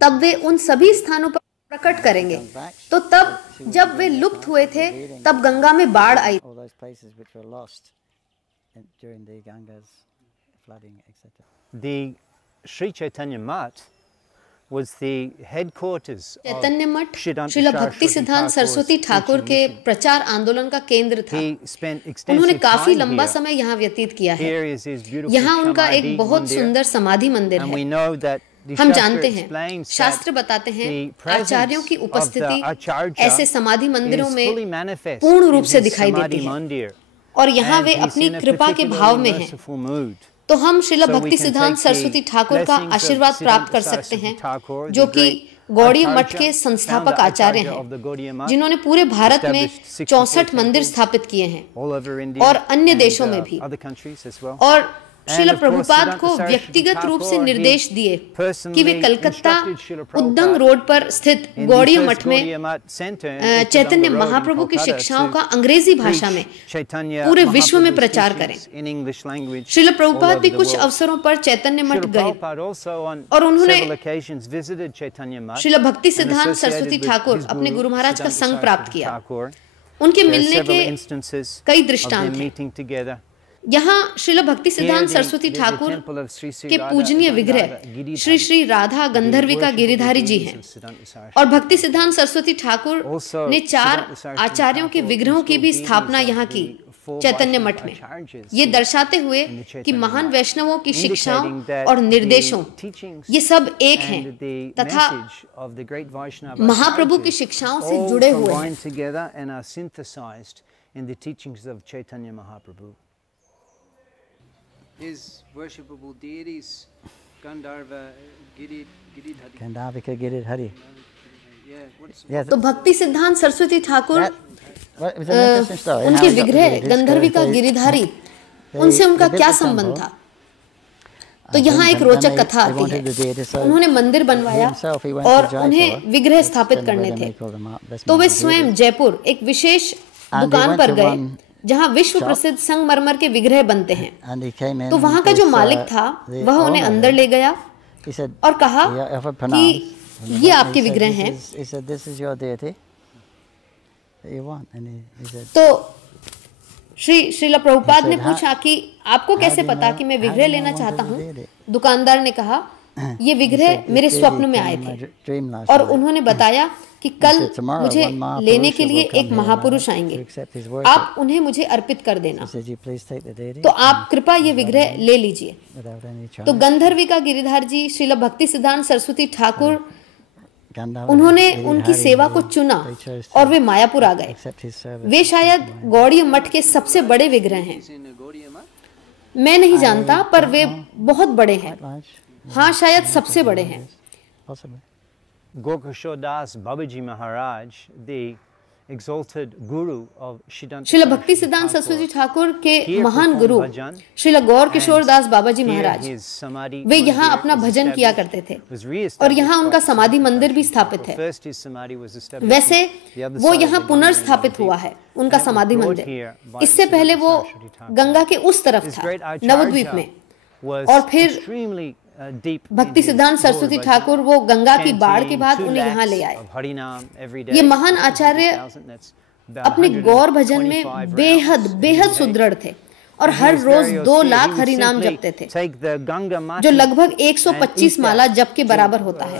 तब वे उन सभी स्थानों पर प्रकट करेंगे। तो तब जब वे लुप्त हुए थे तब गंगा में बाढ़ आई। The Sri Chaitanya Math was the headquarters of चैतन्य मठ श्रील भक्ति सिद्धांत सरस्वती ठाकुर के प्रचार आंदोलन का केंद्र था। उन्होंने काफी लंबा समय यहाँ व्यतीत किया है। यहाँ उनका एक बहुत सुंदर समाधि मंदिर है। हम जानते हैं, शास्त्र बताते हैं, आचार्यों की उपस्थिति ऐसे समाधि मंदिरों में पूर्ण रूप से दिखाई देती है और यहाँ वे अपनी कृपा के भाव में हैं। तो हम श्रील भक्ति सिद्धांत सरस्वती ठाकुर का आशीर्वाद प्राप्त कर सकते हैं, जो कि गौड़ीय मठ के संस्थापक आचार्य हैं, जिन्होंने पूरे भारत में 64 मंदिर स्थापित किए हैं और अन्य देशों में भी। और श्रील प्रभुपाद को व्यक्तिगत रूप से निर्देश दिए कि वे कलकत्ता उद्दंग रोड पर स्थित गौड़ीय मठ में चैतन्य महाप्रभु की शिक्षाओं का अंग्रेजी भाषा में पूरे विश्व में प्रचार करें। श्रील प्रभुपाद भी कुछ अवसरों पर चैतन्य मठ गए और उन्होंने श्रील भक्ति सिद्धांत सरस्वती ठाकुर अपने गुरु महाराज का संग प्राप्त किया। उनके मिलने के कई दृष्टांत हैं। यहाँ श्रील भक्ति सिद्धांत सरस्वती ठाकुर के पूजनीय विग्रह श्री श्री राधा गंधर्विका गिरिधारी जी हैं और भक्ति सिद्धांत सरस्वती ठाकुर ने 4 आचार्यों के विग्रहों की भी स्थापना यहाँ की चैतन्य मठ में, ये दर्शाते हुए कि महान वैष्णवों की शिक्षाओं और निर्देशों ये सब एक हैं तथा महाप्रभु की शिक्षाओं से जुड़े हुए हैं। His worshipable deities, Gandharva, Giridhari. Gandharvika Giridhari. Yeah, what's Yes. तो भक्ति सिद्धांत Saraswati Thakur Well, it was an interesting story. उनके How he got विग्रह married. His गंधर्विका they- Giridhari they- उनसे उनका they built क्या the संबंध temple, था। तो यहाँ एक रोचक कथा आती है। उन्होंने मंदिर बनवाया और उन्हें विग्रह स्थापित करने थे, तो वे स्वयं जयपुर एक विशेष दुकान पर गए जहाँ विश्व प्रसिद्ध संगमरमर के विग्रह बनते हैं। तो वहाँ का जो मालिक था वह उन्हें अंदर ले गया और कहा कि ये आपके विग्रह हैं। तो श्रील प्रभुपाद ने पूछा कि आपको कैसे पता कि मैं विग्रह लेना चाहता हूँ। दुकानदार ने कहा ये विग्रह मेरे स्वप्न में आए थे और उन्होंने बताया कि कल मुझे लेने के लिए एक महापुरुष आएंगे, आप उन्हें मुझे अर्पित कर देना, तो आप कृपया ये विग्रह ले लीजिए। तो गंधर्विका गिरिधार जी श्रील भक्ति सिद्धांत सरस्वती ठाकुर उन्होंने उनकी सेवा को चुना और वे मायापुर आ गए। वे शायद गौड़ीय मठ के सबसे बड़े विग्रह हैं। मैं नहीं जानता पर वे बहुत बड़े हैं। हाँ, शायद सबसे बड़े हैं। Gokashodas Babaji Maharaj, the exalted guru of Siddhanta Srila भक्ति सिद्धांत सरस्वती ठाकुर के महान गुरु श्रील गौर किशोर दास बाबा जी महाराज, वे यहाँ अपना भजन किया करते थे और यहाँ उनका समाधि मंदिर भी स्थापित है। वैसे वो यहाँ पुनर्स्थापित हुआ है उनका समाधि मंदिर। इससे पहले वो गंगा के उस तरफ था नवद्वीप में, और फिर भक्ति सिद्धांत सरस्वती ठाकुर वो गंगा की बाढ़ के बाद उन्हें यहाँ ले आए। ये महान आचार्य अपने गौर भजन में बेहद सुदृढ़ थे और हर रोज 2 लाख हरि नाम जपते थे, जो लगभग 125 माला जप के बराबर होता है।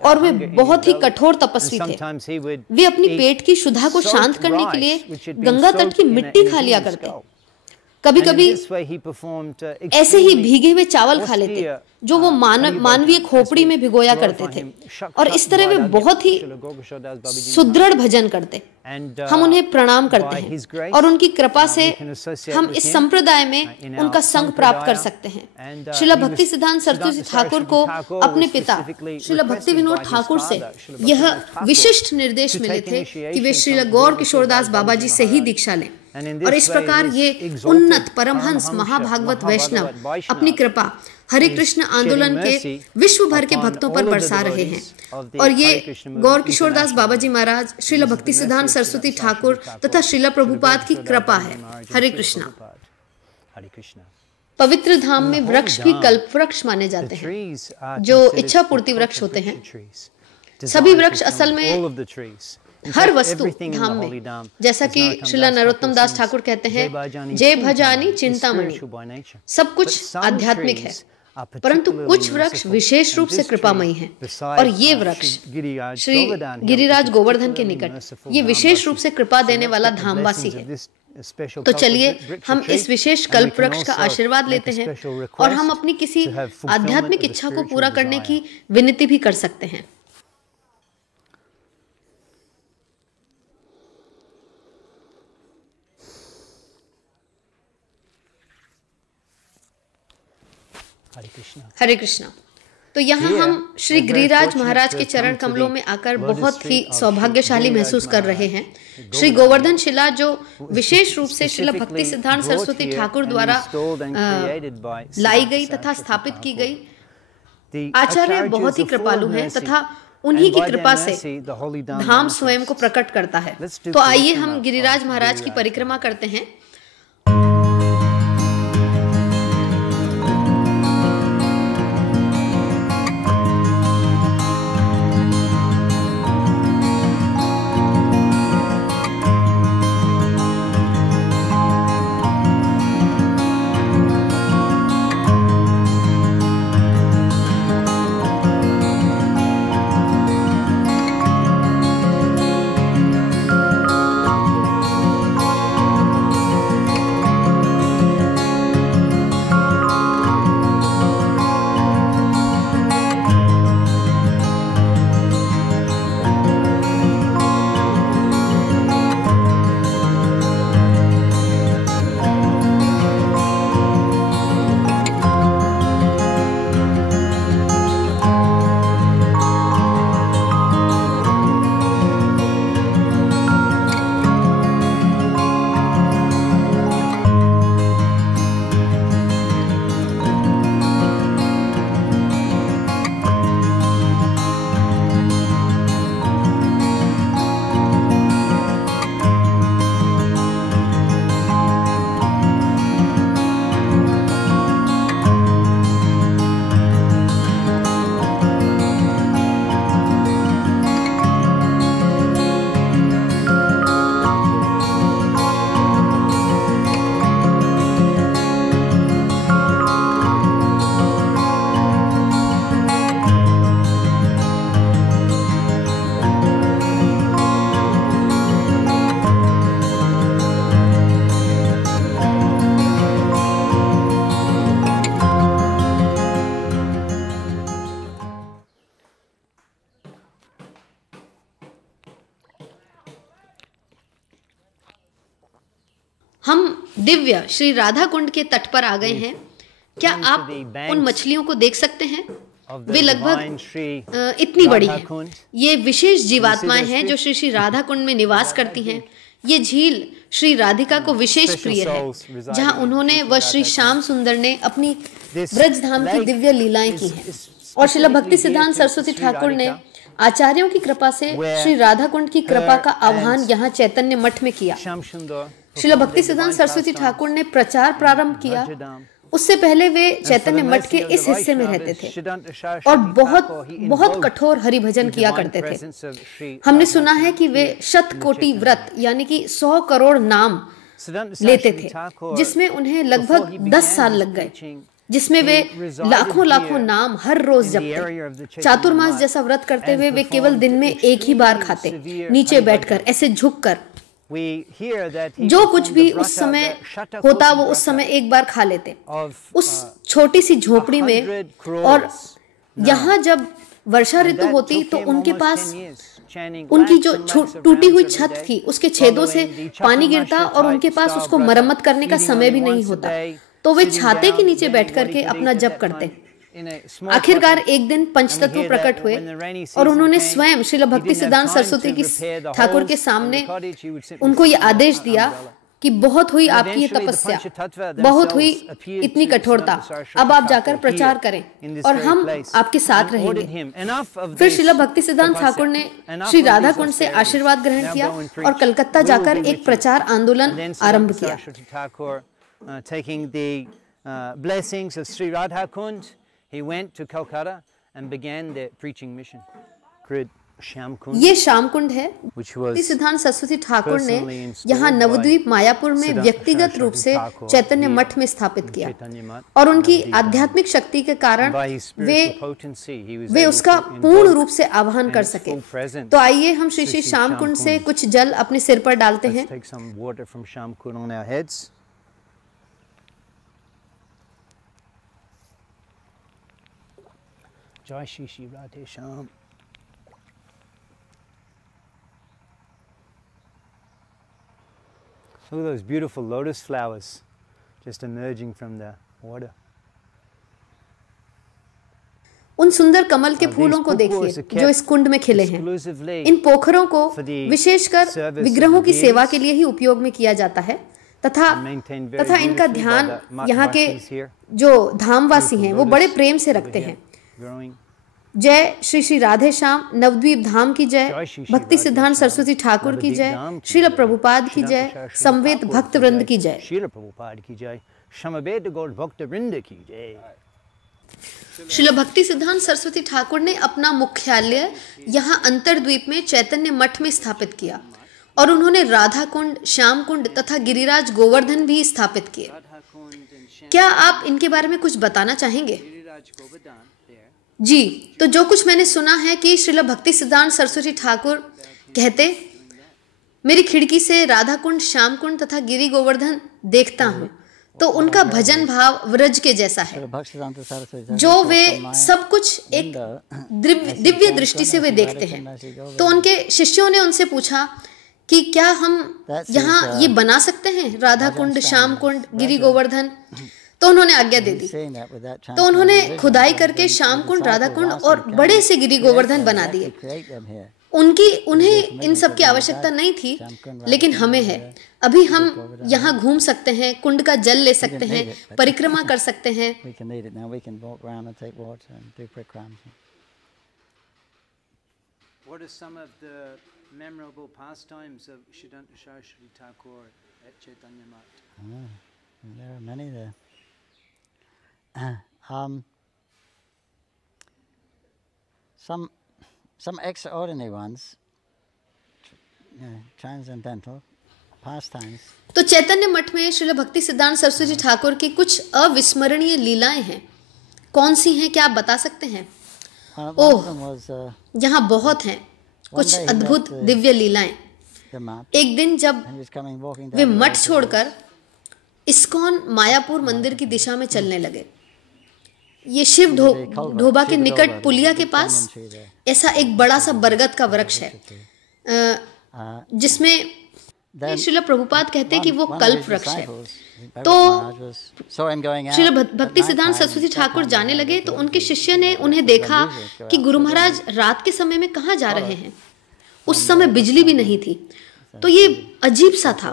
और वे बहुत ही कठोर तपस्वी थे। वे अपनी पेट की क्षुधा को शांत करने के लिए गंगा तट की मिट्टी खा लिया करते। कभी कभी ऐसे ही भीगे हुए चावल खा लेते जो वो मानवीय खोपड़ी में भिगोया करते थे, और इस तरह वे बहुत ही सुदृढ़ भजन करते। हम उन्हें प्रणाम करते हैं और उनकी कृपा से हम इस संप्रदाय में उनका संग प्राप्त कर सकते हैं। श्रील भक्ति सिद्धांत सरस्वती ठाकुर को अपने पिता श्रील भक्ति विनोद ठाकुर से यह विशिष्ट निर्देश मिले थे कि वे श्रील गौर किशोरदास बाबा जी से ही दीक्षा लें, और इस प्रकार ये उन्नत परमहंस महाभागवत वैष्णव अपनी कृपा हरे कृष्ण आंदोलन के विश्व भर के भक्तों पर बरसा रहे हैं। और ये गौर किशोरदास बाबा जी महाराज, श्रील भक्ति सिद्धांत सरस्वती ठाकुर तथा श्रील प्रभुपाद की कृपा है। हरे कृष्णा। पवित्र धाम में वृक्ष भी कल्प वृक्ष माने जाते हैं, जो इच्छा पूर्ति वृक्ष होते हैं। सभी वृक्ष असल में हर वस्तु धाम में, जैसा कि श्रील नरोत्तम दास ठाकुर कहते हैं, जय भजानी चिंतामणि, सब कुछ आध्यात्मिक है, परंतु कुछ वृक्ष विशेष रूप से कृपामयी हैं। और ये वृक्ष श्री गिरिराज गोवर्धन के निकट ये विशेष रूप से कृपा देने वाला धामवासी है। तो चलिए हम इस विशेष कल्प वृक्ष का आशीर्वाद लेते हैं और हम अपनी किसी आध्यात्मिक इच्छा को पूरा करने की विनती भी कर सकते हैं। हरे कृष्णा। तो यहाँ हम श्री गिरिराज महाराज के चरण कमलों में आकर बहुत ही सौभाग्यशाली महसूस कर रहे हैं। श्री गोवर्धन शिला जो विशेष रूप से श्रील भक्ति सिद्धांत सरस्वती ठाकुर द्वारा लाई गई तथा स्थापित की गई। आचार्य बहुत ही कृपालु हैं तथा उन्हीं की कृपा से धाम स्वयं को प्रकट करता है। तो आइए हम गिरिराज महाराज की परिक्रमा करते हैं। हम दिव्य श्री राधा कुंड के तट पर आ गए हैं। क्या आप उन मछलियों को देख सकते हैं? वे लगभग इतनी बड़ी हैं। ये विशेष जीवात्माएं हैं जो श्री श्री राधा कुंड में निवास करती हैं। ये झील श्री राधिका को विशेष प्रिय है, जहां उन्होंने व श्री श्याम सुंदर ने अपनी ब्रजधाम की दिव्य लीलाएं की हैं। और श्रील भक्ति सिद्धांत सरस्वती ठाकुर ने आचार्यों की कृपा से श्री राधा कुंड की कृपा का आह्वान यहाँ चैतन्य मठ में किया। श्रील भक्ति सिद्धांत सरस्वती ठाकुर ने प्रचार प्रारंभ किया। उससे पहले वे चैतन्य मठ के इस हिस्से में रहते थे और बहुत कठोर हरि भजन किया करते थे। हमने सुना है कि वे शतकोटि व्रत यानी कि 100 करोड़ नाम लेते थे, जिसमें उन्हें लगभग 10 साल लग गए, जिसमें वे लाखों नाम हर रोज जपते। चातुर्मास जैसा व्रत करते हुए वे केवल दिन में एक ही बार खाते, नीचे बैठकर ऐसे झुककर। जो कुछ भी उस समय होता वो उस समय एक बार खा लेते उस छोटी सी झोपड़ी में। और यहाँ जब वर्षा ऋतु होती तो उनके पास उनकी जो टूटी हुई छत थी उसके छेदों से पानी गिरता और उनके पास उसको मरम्मत करने का समय भी नहीं होता, तो वे छाते के नीचे बैठ करके अपना जप करते। आखिरकार एक दिन पंचतत्व प्रकट हुए और उन्होंने स्वयं श्रील भक्ति सिद्धांत सरस्वती की ठाकुर के सामने उनको ये आदेश दिया कि बहुत हुई आपकी ये तपस्या, बहुत हुई इतनी कठोरता, अब आप जाकर प्रचार करें और हम आपके साथ रहेंगे। फिर श्रील भक्ति सिद्धांत ठाकुर ने श्री राधा कुंड से आशीर्वाद ग्रहण किया और कलकत्ता जाकर एक प्रचार आंदोलन आरंभ किया। He went to Calcutta and began the preaching mission. ये श्याम कुंड है। सिद्धांत सरस्वती ठाकुर ने यहाँ नवद्वीप मायापुर में व्यक्तिगत रूप से चैतन्य मठ में स्थापित किया और उनकी आध्यात्मिक शक्ति के कारण वे उसका पूर्ण रूप से आह्वान कर सके। तो आइए हम श्री श्री श्याम कुंड से कुछ जल अपने सिर पर डालते हैं। Jai Shri Shri Radhe Shyam. Look at those beautiful lotus flowers just emerging from the water. उन सुंदर कमल के फूलों को देखिए जो इस कुंड में खिले हैं। इन पोखरों को विशेषकर विग्रहों की सेवा के लिए ही उपयोग में किया जाता है तथा इनका ध्यान यहाँ के जो धामवासी हैं वो बड़े प्रेम से रखते हैं। जय श्री श्री राधे श्याम नवद्वीप धाम की जय, भक्ति सिद्धांत सरस्वती ठाकुर की जय, श्रील प्रभुपाद की जय, समवेत भक्त वृंद की जय। श्रील प्रभुपाद की जय, समवेत गौड़ भक्त वृंद की जय। श्रील भक्ति सिद्धांत सरस्वती ठाकुर ने अपना मुख्यालय यहाँ अंतरद्वीप में चैतन्य मठ में स्थापित किया और उन्होंने राधा कुंड, श्याम कुंड तथा गिरिराज गोवर्धन भी स्थापित किए। क्या आप इनके बारे में कुछ बताना चाहेंगे? जी, तो जो कुछ मैंने सुना है कि श्रील भक्ति सिद्धांत सरस्वती ठाकुर कहते, मेरी खिड़की से राधा कुंड, श्याम कुंड तथा गिरि गोवर्धन देखता हूँ तो उनका भजन भाव व्रज के जैसा है, जो वे सब कुछ एक दिव्य दृष्टि से वे देखते हैं। तो उनके शिष्यों ने उनसे पूछा कि क्या हम यहाँ ये बना सकते हैं राधा कुंड, श्याम कुंड, गिरि गोवर्धन? तो उन्होंने आज्ञा दे दी। तो उन्होंने खुदाई करके श्याम कुंड, राधा कुंड और बड़े से गिरि गोवर्धन बना दिए। उन्हें इन सब की आवश्यकता नहीं थी, लेकिन हमें है। अभी हम यहाँ घूम सकते हैं, कुंड का जल ले सकते हैं, परिक्रमा कर सकते हैं। What are some of the memorable pastimes of Siddhanta Saraswati Thakur at Chaitanya Math? There are many there. Some extraordinary ones, transcendental pastimes. तो चैतन्य मठ में श्रील भक्ति सिद्धांत सरस्वती ठाकुर की कुछ अविस्मरणीय लीलाएं हैं। कौन सी हैं, क्या आप बता सकते हैं? ओह, यहाँ बहुत हैं कुछ अद्भुत दिव्य लीलाएं। एक दिन जब वे मठ छोड़कर इस्कॉन मायापुर मंदिर की दिशा में चलने लगे, ये शिव ढोबा के निकट पुलिया के पास ऐसा एक बड़ा सा बरगद का वृक्ष है, जिसमें श्रील प्रभुपाद कहते हैं कि वो कल्प वृक्ष है। तो श्रील भक्ति सिद्धांत सरस्वती ठाकुर जाने लगे तो उनके शिष्य ने उन्हें देखा कि गुरु महाराज रात के समय में कहाँ जा रहे हैं। उस समय बिजली भी नहीं थी, तो ये अजीब सा था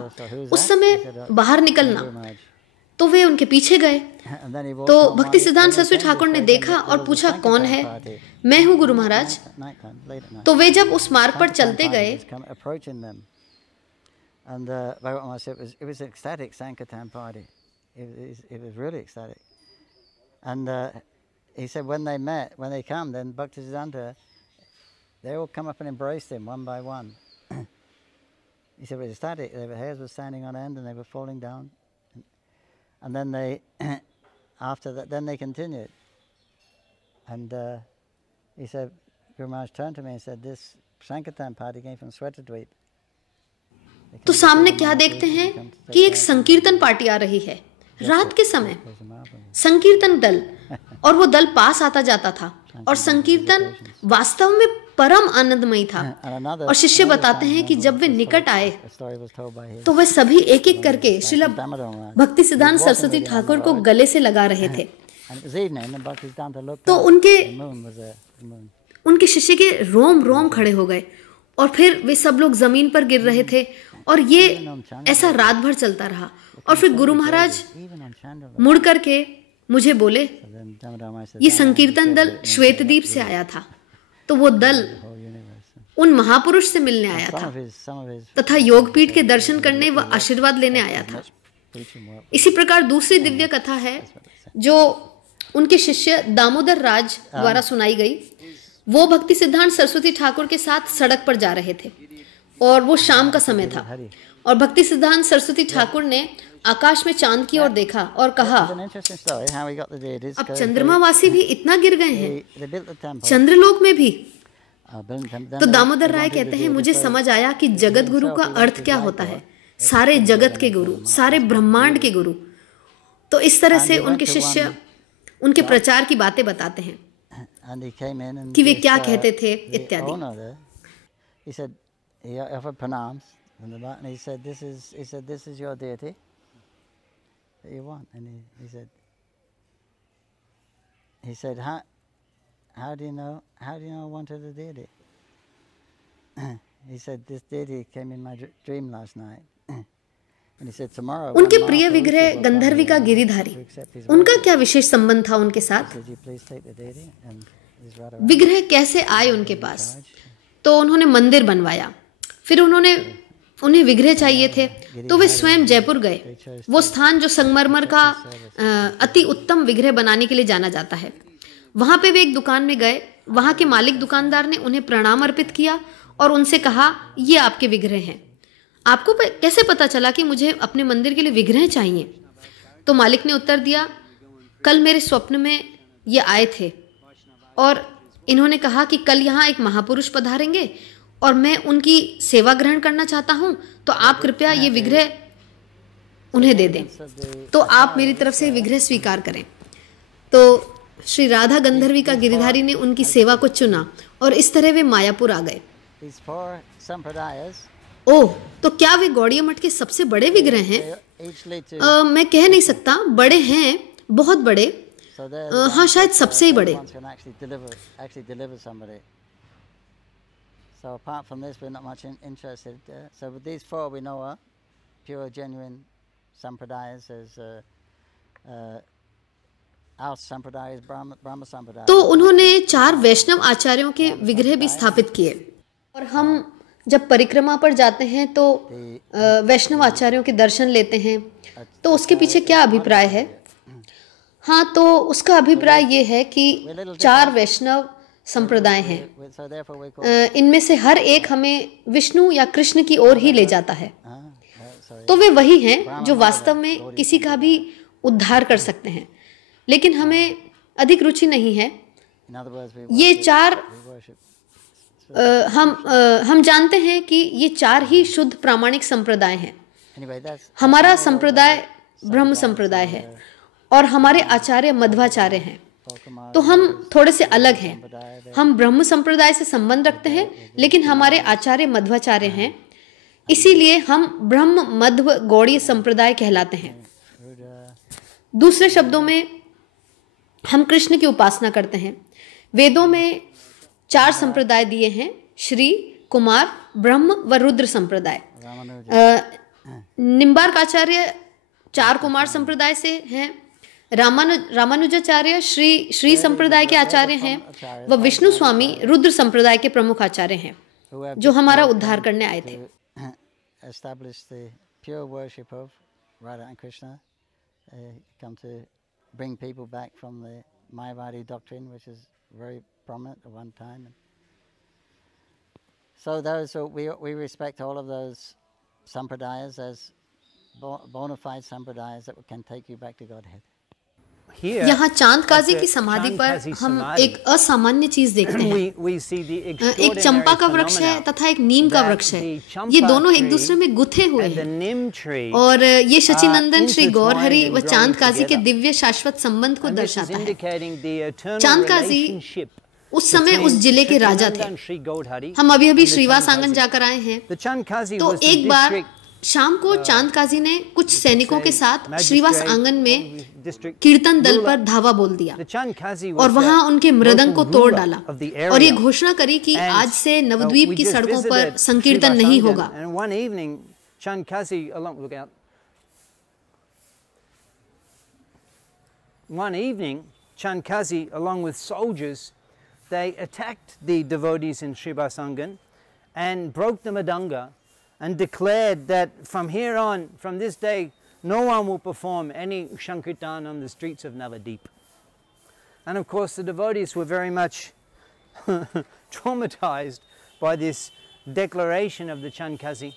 उस समय बाहर निकलना। तो वे उनके पीछे गए तो भक्ति सिद्धांत सरस्वती ठाकुर ने देखा और पूछा, कौन है? मैं हूँ गुरु महाराज। तो वे जब उस मार्ग पर चलते गए, and Bhagavad Maharaj, it was an ecstatic Sankirtan party. It was really ecstatic. And he said when they come, then Bhaktisiddhanta, they all come up and embraced him one by one. He said it was ecstatic. Their hairs were standing on end and they were falling down. And then they, after that, then they continued. And he said, Guru Maharaj turned to me and said, this Sankirtan party came from Swetatdweep. तो सामने क्या देखते हैं कि एक संकीर्तन पार्टी आ रही है रात के समय, संकीर्तन दल, और वो दल पास आता जाता था और संकीर्तन वास्तव में परम आनंदमयी था। और शिष्य बताते हैं कि जब वे निकट आए तो वे सभी एक एक करके श्रील भक्ति सिद्धांत सरस्वती ठाकुर को गले से लगा रहे थे। तो उनके शिष्य के रोम रोम खड़े हो गए और फिर वे सब लोग जमीन पर गिर रहे थे और ये ऐसा रात भर चलता रहा। और फिर गुरु महाराज मुड़ करके मुझे बोले, ये संकीर्तन दल श्वेतद्वीप से आया था, तो वो दल उन महापुरुष से मिलने आया था तथा योगपीठ के दर्शन करने व आशीर्वाद लेने आया था। इसी प्रकार दूसरी दिव्य कथा है जो उनके शिष्य दामोदर राज द्वारा सुनाई गई। वो भक्ति सिद्धांत सरस्वती ठाकुर के साथ सड़क पर जा रहे थे और वो शाम का समय था और भक्ति सिद्धांत सरस्वती ठाकुर ने आकाश में चांद की ओर देखा और कहा, अब चंद्रमावासी भी इतना गिर गए हैं, चंद्रलोक में भी। तो दामोदर राय कहते हैं, मुझे समझ आया कि जगत गुरु का अर्थ क्या होता है, सारे जगत के गुरु, सारे ब्रह्मांड के गुरु। तो इस तरह से उनके शिष्य उनके प्रचार की बातें बताते हैं कि वे क्या कहते थे इत्यादि। He offered pranams and he said, "This is your deity that you want." And he said, how do you know I wanted a deity? He said, this deity came in my dream last night. And he said, tomorrow. उनके प्रिय विग्रह गंधर्विका गिरिधारी, उनका क्या विशेष संबंध था उनके साथ? विग्रह कैसे आए उनके पास? तो उन्होंने मंदिर बनवाया, फिर उन्हें विग्रह चाहिए थे, तो वे स्वयं जयपुर गए, वो स्थान जो संगमरमर का अति उत्तम विग्रह बनाने के लिए जाना जाता है। वहां पे वे एक दुकान में गए, वहां के मालिक दुकानदार ने उन्हें प्रणाम अर्पित किया और उनसे कहा, ये आपके विग्रह हैं, आपको कैसे पता चला कि मुझे अपने मंदिर के लिए विग्रह चाहिए? तो मालिक ने उत्तर दिया, कल मेरे स्वप्न में ये आए थे और इन्होंने कहा कि कल यहाँ एक महापुरुष पधारेंगे और मैं उनकी सेवा ग्रहण करना चाहता हूँ, तो आप कृपया ये विग्रह उन्हें दे दें, तो आप मेरी तरफ से विग्रह स्वीकार करें। तो श्री राधा गंधर्विका गिरिधारी ने उनकी सेवा को चुना और इस तरह वे मायापुर आ गए। ओह, तो क्या वे गौड़िया मठ के सबसे बड़े विग्रह हैं? मैं कह नहीं सकता, बड़े हैं, बहुत बड़े, हाँ शायद सबसे ही बड़े। So apart from this, we're not much interested. So with these four, we know are pure, genuine sampradayas. As our sampradaya is Brahma sampradaya. तो उन्होंने 4 वैष्णव आचार्यों के विग्रह भी स्थापित किए। और हम जब परिक्रमा पर जाते हैं तो वैष्णव आचार्यों के दर्शन लेते हैं, तो उसके पीछे क्या अभिप्राय है? हाँ, तो उसका अभिप्राय ये है कि 4 वैष्णव संप्रदाय हैं, इनमें से हर एक हमें विष्णु या कृष्ण की ओर ही ले जाता है। तो वे वही हैं जो वास्तव में किसी का भी उद्धार कर सकते हैं, लेकिन हमें अधिक रुचि नहीं है। ये 4 हम जानते हैं कि ये 4 ही शुद्ध प्रामाणिक संप्रदाय हैं। हमारा संप्रदाय ब्रह्म संप्रदाय है और हमारे आचार्य मध्वाचार्य हैं, तो हम थोड़े से अलग हैं। हम ब्रह्म संप्रदाय से संबंध रखते हैं, लेकिन हमारे आचार्य मध्वाचार्य हैं, इसीलिए हम ब्रह्म मध्व गौड़ीय संप्रदाय कहलाते हैं। दूसरे शब्दों में हम कृष्ण की उपासना करते हैं। वेदों में 4 संप्रदाय दिए हैं, श्री, कुमार, ब्रह्म व रुद्र संप्रदाय। निम्बार्काचार्य 4 कुमार संप्रदाय से हैं, रामानुजाचार्य श्री संप्रदाय के आचार्य हैं व विष्णु स्वामी रुद्र संप्रदाय के प्रमुख आचार्य हैं, जो हमारा उद्धार करने आए थे। Bring people back from the Mayavadi doctrine, which is very prominent at one time. So those we respect all of those sampradayas as bona fide sampradayas that can take you back to Godhead. यहाँ चांद काजी की समाधि पर हम एक असामान्य चीज देखते हैं। एक चंपा का वृक्ष है तथा एक नीम का वृक्ष है, ये दोनों एक दूसरे में गुथे हुए हैं और ये शचीनंदन, श्री गौरहरि व चांद काजी के दिव्य शाश्वत संबंध को दर्शाता है। चांद काजी उस समय उस जिले के राजा थे। हम अभी श्रीवास आंगन जाकर आए हैं, तो एक बार शाम को चांद काजी ने कुछ सैनिकों के साथ श्रीवास आंगन में कीर्तन दल पर धावा बोल दिया और वहां उनके मृदंग को तोड़ डाला और ये घोषणा करी कि आज से नवद्वीप की सड़कों पर संकीर्तन नहीं होगा। One evening, Chandkazi, along with soldiers, they attacked the devotees in Srivasangan and broke the Madanga and declared that from here on, from this day, no one will perform any Shankirtan on the streets of Navadip. And of course the devotees were very much traumatized by this declaration of the Chandkazi.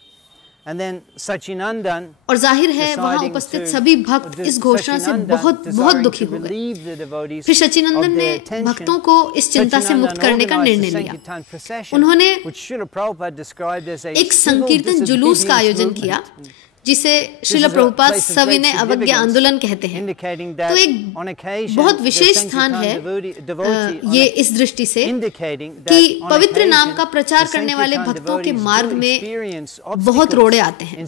And then Sachinandan, और जाहिर है वहाँ उपस्थित सभी भक्त इस घोषणा से बहुत दुखी हो गए। फिर सचिनंदन ने भक्तों को इस चिंता से मुक्त करने का निर्णय लिया। उन्होंने एक संकीर्तन जुलूस का आयोजन किया, जिसे श्रील प्रभुपाद सविनय अवज्ञा आंदोलन कहते हैं। तो एक बहुत विशेष स्थान है ये इस दृष्टि से कि पवित्र नाम का प्रचार करने वाले भक्तों के मार्ग में बहुत रोड़े आते हैं।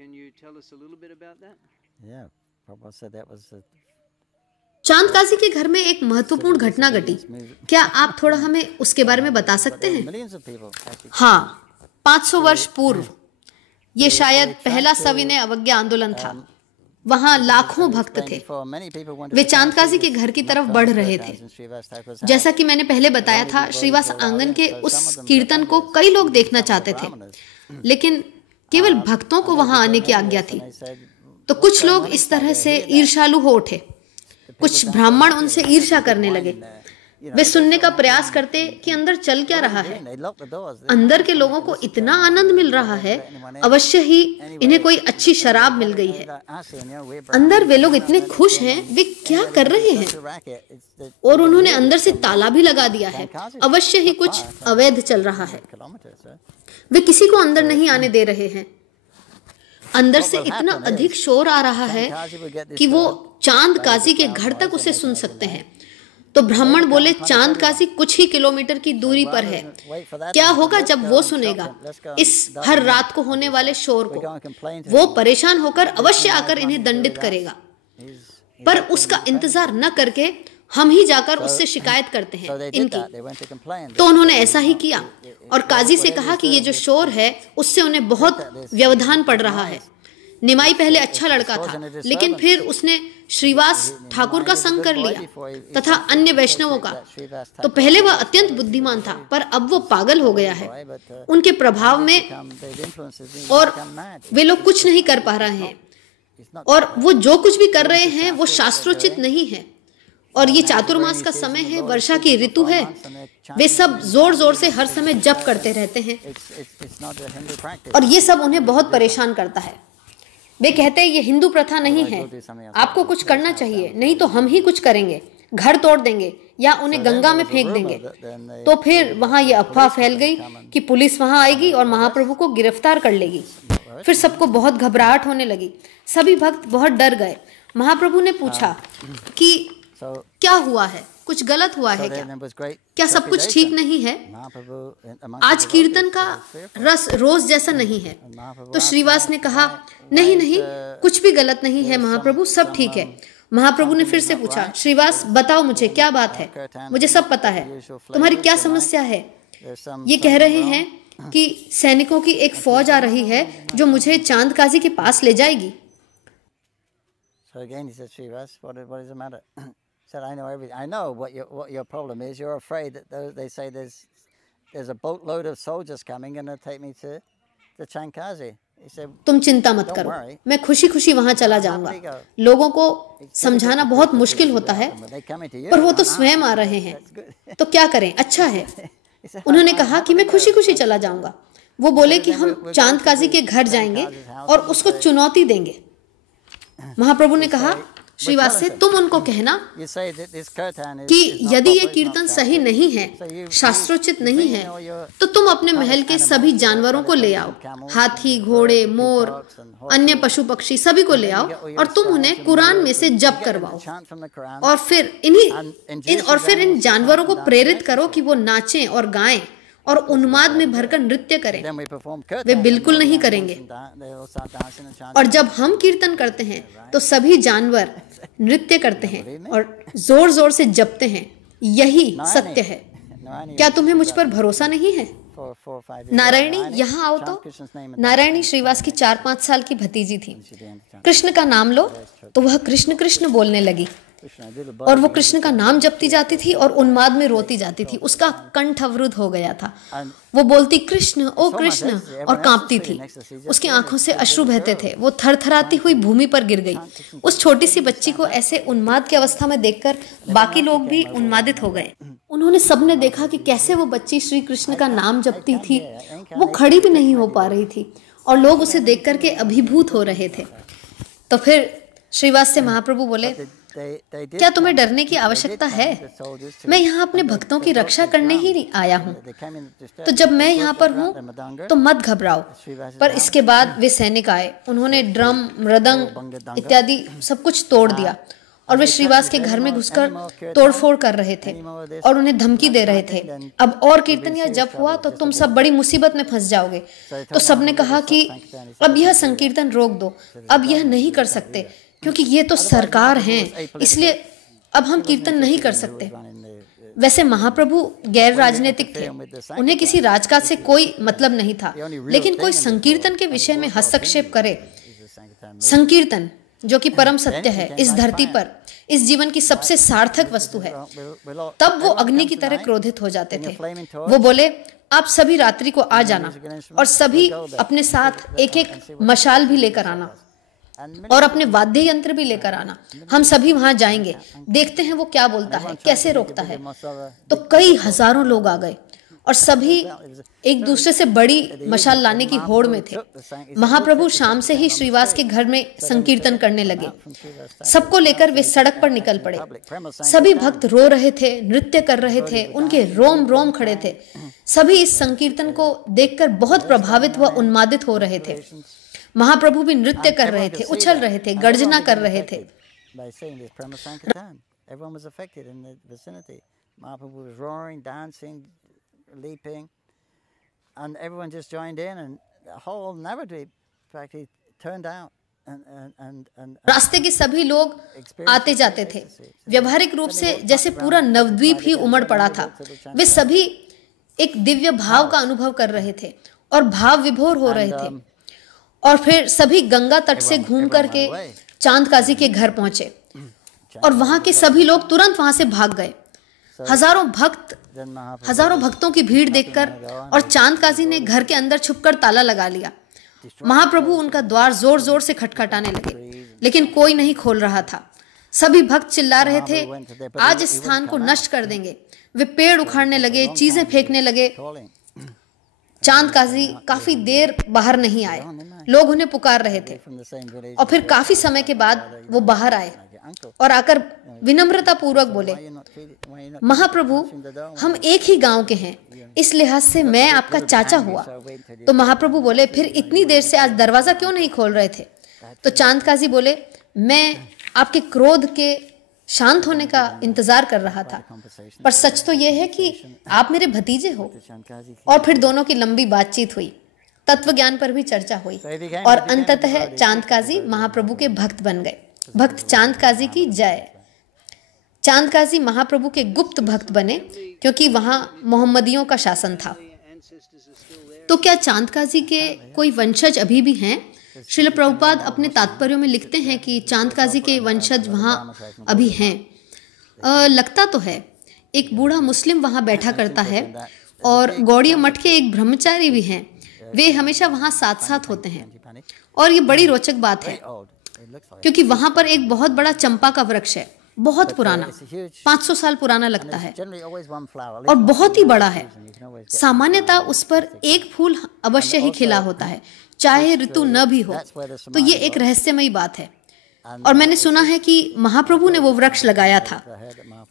Can you tell us a little bit about that? Yeah, Prabhupada said that was the चांद काजी के घर में एक महत्वपूर्ण घटना घटी। क्या आप थोड़ा हमें उसके बारे में बता सकते हैं? millions of people actually. हाँ, 500 वर्ष पूर्व ये शायद पहला सविनय अवज्ञा आंदोलन था। वहाँ लाखों भक्त थे। वे चांद काजी के घर की तरफ बढ़ रहे थे। जैसा कि मैंने पहले बताया था, श्रीवास आंगन के उस कीर्तन को कई लोग देखना चाहते थे, लेकिन केवल भक्तों को वहां आने की आज्ञा थी। तो कुछ लोग इस तरह से ईर्ष्यालु हो उठे। कुछ ब्राह्मण उनसे ईर्ष्या करने लगे। वे सुनने का प्रयास करते कि अंदर चल क्या रहा है। अंदर के लोगों को इतना आनंद मिल रहा है, अवश्य ही इन्हें कोई अच्छी शराब मिल गई है। अंदर वे लोग इतने खुश हैं, वे क्या कर रहे हैं? और उन्होंने अंदर से ताला भी लगा दिया है। अवश्य ही कुछ अवैध चल रहा है। वे किसी को अंदर नहीं आने दे रहे हैं। अंदर से इतना अधिक शोर आ रहा है कि वो चांद काजी के घर तक उसे सुन सकते हैं। तो ब्राह्मण बोले, चांद काजी कुछ ही किलोमीटर की दूरी पर है। क्या होगा जब वो सुनेगा इस हर रात को होने वाले शोर को? वो परेशान होकर अवश्य आकर इन्हें दंडित करेगा। पर उसका इंतजार न करके हम ही जाकर उससे शिकायत करते हैं इनकी। तो उन्होंने ऐसा ही किया और काजी से कहा कि ये जो शोर है उससे उन्हें बहुत व्यवधान पड़ रहा है। निमाई पहले अच्छा लड़का था, लेकिन फिर उसने श्रीवास ठाकुर का संग कर लिया तथा अन्य वैष्णवों का। तो पहले वह अत्यंत बुद्धिमान था, पर अब वो पागल हो गया है उनके प्रभाव में, और वे लोग कुछ नहीं कर पा रहे हैं। और वो जो कुछ भी कर रहे हैं वो शास्त्रोचित नहीं है। और ये चातुर्मास का समय है, वर्षा की ऋतु है। वे सब जोर जोर से हर समय जप करते रहते हैं और ये सब उन्हें बहुत परेशान करता है। वे कहते हैं ये हिंदू प्रथा नहीं है, आपको कुछ करना चाहिए, नहीं तो हम ही कुछ करेंगे, घर तोड़ देंगे या उन्हें गंगा में फेंक देंगे। तो फिर वहां ये अफवाह फैल गई कि पुलिस वहां आएगी और महाप्रभु को गिरफ्तार कर लेगी। फिर सबको बहुत घबराहट होने लगी। सभी भक्त बहुत डर गए। महाप्रभु ने पूछा कि क्या हुआ है, कुछ गलत हुआ है क्या सब कुछ ठीक नहीं है? आज कीर्तन का रस रोज जैसा नहीं है। तो श्रीवास ने कहा, नहीं नहीं, कुछ भी गलत नहीं है महाप्रभु, सब ठीक है। महाप्रभु ने फिर से पूछा, श्रीवास बताओ मुझे क्या बात है, मुझे सब पता है, तुम्हारी क्या समस्या है? ये कह रहे हैं कि सैनिकों की एक फौज आ रही है जो मुझे चांद काजी के पास ले जाएगी। Said, I know everything. I know what your problem is. You're afraid that they say there's a boatload of soldiers coming and they'll take me to Chankazi. He said, तुम चिंता मत करो, मैं खुशी खुशी वहां चला जाऊंगा। लोगों को समझाना बहुत मुश्किल होता है, पर वो तो स्वयं आ रहे हैं, तो क्या करें, अच्छा है। उन्होंने कहा कि मैं खुशी खुशी चला जाऊंगा। वो बोले कि हम चांद काजी के घर जाएंगे और उसको चुनौती देंगे। महाप्रभु ने कहा श्रीवास से, तुम उनको कहना कि यदि ये कीर्तन सही नहीं है, शास्त्रोचित नहीं है, तो तुम अपने महल के सभी जानवरों को ले आओ, हाथी, घोड़े, मोर, अन्य पशु पक्षी सभी को ले आओ और तुम उन्हें कुरान में से जप करवाओ और फिर इन जानवरों को प्रेरित करो कि वो नाचें और गाएं और उन्माद में भरकर नृत्य करें। वे बिल्कुल नहीं करेंगे। और जब हम कीर्तन करते हैं तो सभी जानवर नृत्य करते हैं और जोर जोर से जपते हैं। यही सत्य है। क्या तुम्हें मुझ पर भरोसा नहीं है? नारायणी, यहाँ आओ तो। नारायणी श्रीवास की 4-5 साल की भतीजी थी। कृष्ण का नाम लो तो वह कृष्ण कृष्ण बोलने लगी और वो कृष्ण का नाम जपती जाती थी और उन्माद में रोती जाती थी। उसका कंठ अवरुद्ध हो गया था। वो बोलती कृष्ण, ओ कृष्ण, और कांपती थी। उसकी आंखों से अश्रु बहते थे। वो थरथराती हुई भूमि पर गिर गई। उस छोटी सी बच्ची को ऐसे उन्माद की अवस्था में देखकर बाकी लोग भी उन्मादित हो गए। उन्होंने सबने देखा कि कैसे वो बच्ची श्री कृष्ण का नाम जपती थी। वो खड़ी भी नहीं हो पा रही थी और लोग उसे देख करके अभिभूत हो रहे थे। तो फिर श्रीवास से महाप्रभु बोले, क्या तुम्हें डरने की आवश्यकता है? मैं यहाँ अपने भक्तों की रक्षा करने ही आया हूँ। तो जब मैं यहाँ पर हूँ तो मत घबराओ। पर इसके बाद वे सैनिक आए। उन्होंने ड्रम, मृदंग इत्यादि सब कुछ तोड़ दिया और वे श्रीवास के घर में घुसकर तोड़फोड़ कर रहे थे और उन्हें धमकी दे रहे थे, अब और कीर्तन या जप हुआ तो तुम सब बड़ी मुसीबत में फंस जाओगे। तो सबने कहा कि अब यह संकीर्तन रोक दो, अब यह नहीं कर सकते क्योंकि ये तो सरकार हैं, इसलिए अब हम कीर्तन नहीं कर सकते। वैसे महाप्रभु गैर राजनीतिक थे, उन्हें किसी राजकाज से कोई मतलब नहीं था, लेकिन कोई संकीर्तन के विषय में हस्तक्षेप करे, संकीर्तन जो कि परम सत्य है, इस धरती पर इस जीवन की सबसे सार्थक वस्तु है, तब वो अग्नि की तरह क्रोधित हो जाते थे। वो बोले, आप सभी रात्रि को आ जाना और सभी अपने साथ एक एक मशाल भी लेकर आना और अपने वाद्य यंत्र भी लेकर आना, हम सभी वहां जाएंगे, देखते हैं वो क्या बोलता है, कैसे रोकता है। तो कई हजारों लोग आ गए और सभी एक दूसरे से बड़ी मशाल लाने की होड़ में थे। महाप्रभु शाम से ही श्रीवास के घर में संकीर्तन करने लगे। सबको लेकर वे सड़क पर निकल पड़े। सभी भक्त रो रहे थे, नृत्य कर रहे थे, उनके रोम रोम खड़े थे। सभी इस संकीर्तन को देखकर बहुत प्रभावित व उन्मादित हो रहे थे। महाप्रभु भी नृत्य कर रहे थे, उछल रहे थे, गर्जना कर रहे थे। Leaping, and everyone just joined in, and the whole Navadvip practically turned out. रास्ते के सभी लोग आते जाते थे। व्यवहारिक रूप से जैसे पूरा नवद्वीप ही उमड़ पड़ा था। वे सभी एक दिव्य भाव का अनुभव कर रहे थे और भाव विभोर हो रहे थे। और फिर सभी गंगा तट से घूम करके चांद काजी के घर पहुंचे और वहां के सभी लोग तुरंत वहां से भाग गए। हजारों भक्तों की भीड़ देखकर और चांद काजी ने घर के अंदर छुपकर ताला लगा लिया। महाप्रभु उनका द्वार जोर जोर से खटखटाने लगे, लेकिन कोई नहीं खोल रहा था। सभी भक्त चिल्ला रहे थे, आज इस स्थान को नष्ट कर देंगे। वे पेड़ उखाड़ने लगे, चीजें फेंकने लगे। चांद काजी काफी देर बाहर नहीं आए, लोग उन्हें पुकार रहे थे और फिर काफी समय के बाद वो बाहर आए और आकर विनम्रता पूर्वक बोले, महाप्रभु हम एक ही गांव के हैं, इस लिहाज से मैं आपका चाचा हुआ। तो महाप्रभु बोले, फिर इतनी देर से आज दरवाजा क्यों नहीं खोल रहे थे? तो चांद काजी बोले, मैं आपके क्रोध के शांत होने का इंतजार कर रहा था, पर सच तो यह है कि आप मेरे भतीजे हो। और फिर दोनों की लंबी बातचीत हुई, तत्व ज्ञान पर भी चर्चा हुई और अंततः चांद काजी महाप्रभु के भक्त बन गए। भक्त चांद काजी की जय। चांद काजी महाप्रभु के गुप्त भक्त बने क्योंकि वहां मोहम्मदियों का शासन था। तो क्या चांद काजी के कोई वंशज अभी भी हैं? श्रील प्रभुपाद अपने तात्पर्यों में लिखते हैं कि चांद काजी के वंशज वहां अभी हैं। लगता तो है। एक बूढ़ा मुस्लिम वहां बैठा करता है और गौड़िया मठ के एक ब्रह्मचारी भी हैं। वे हमेशा वहां साथ साथ होते हैं और ये बड़ी रोचक बात है क्योंकि वहां पर एक बहुत बड़ा चंपा का वृक्ष है, बहुत पुराना, 500 साल पुराना लगता है और बहुत ही बड़ा है। सामान्यतः उस पर एक फूल अवश्य ही खिला होता है, चाहे ऋतु न भी हो। तो ये एक रहस्यमयी बात है। और मैंने सुना है कि महाप्रभु ने वो वृक्ष लगाया था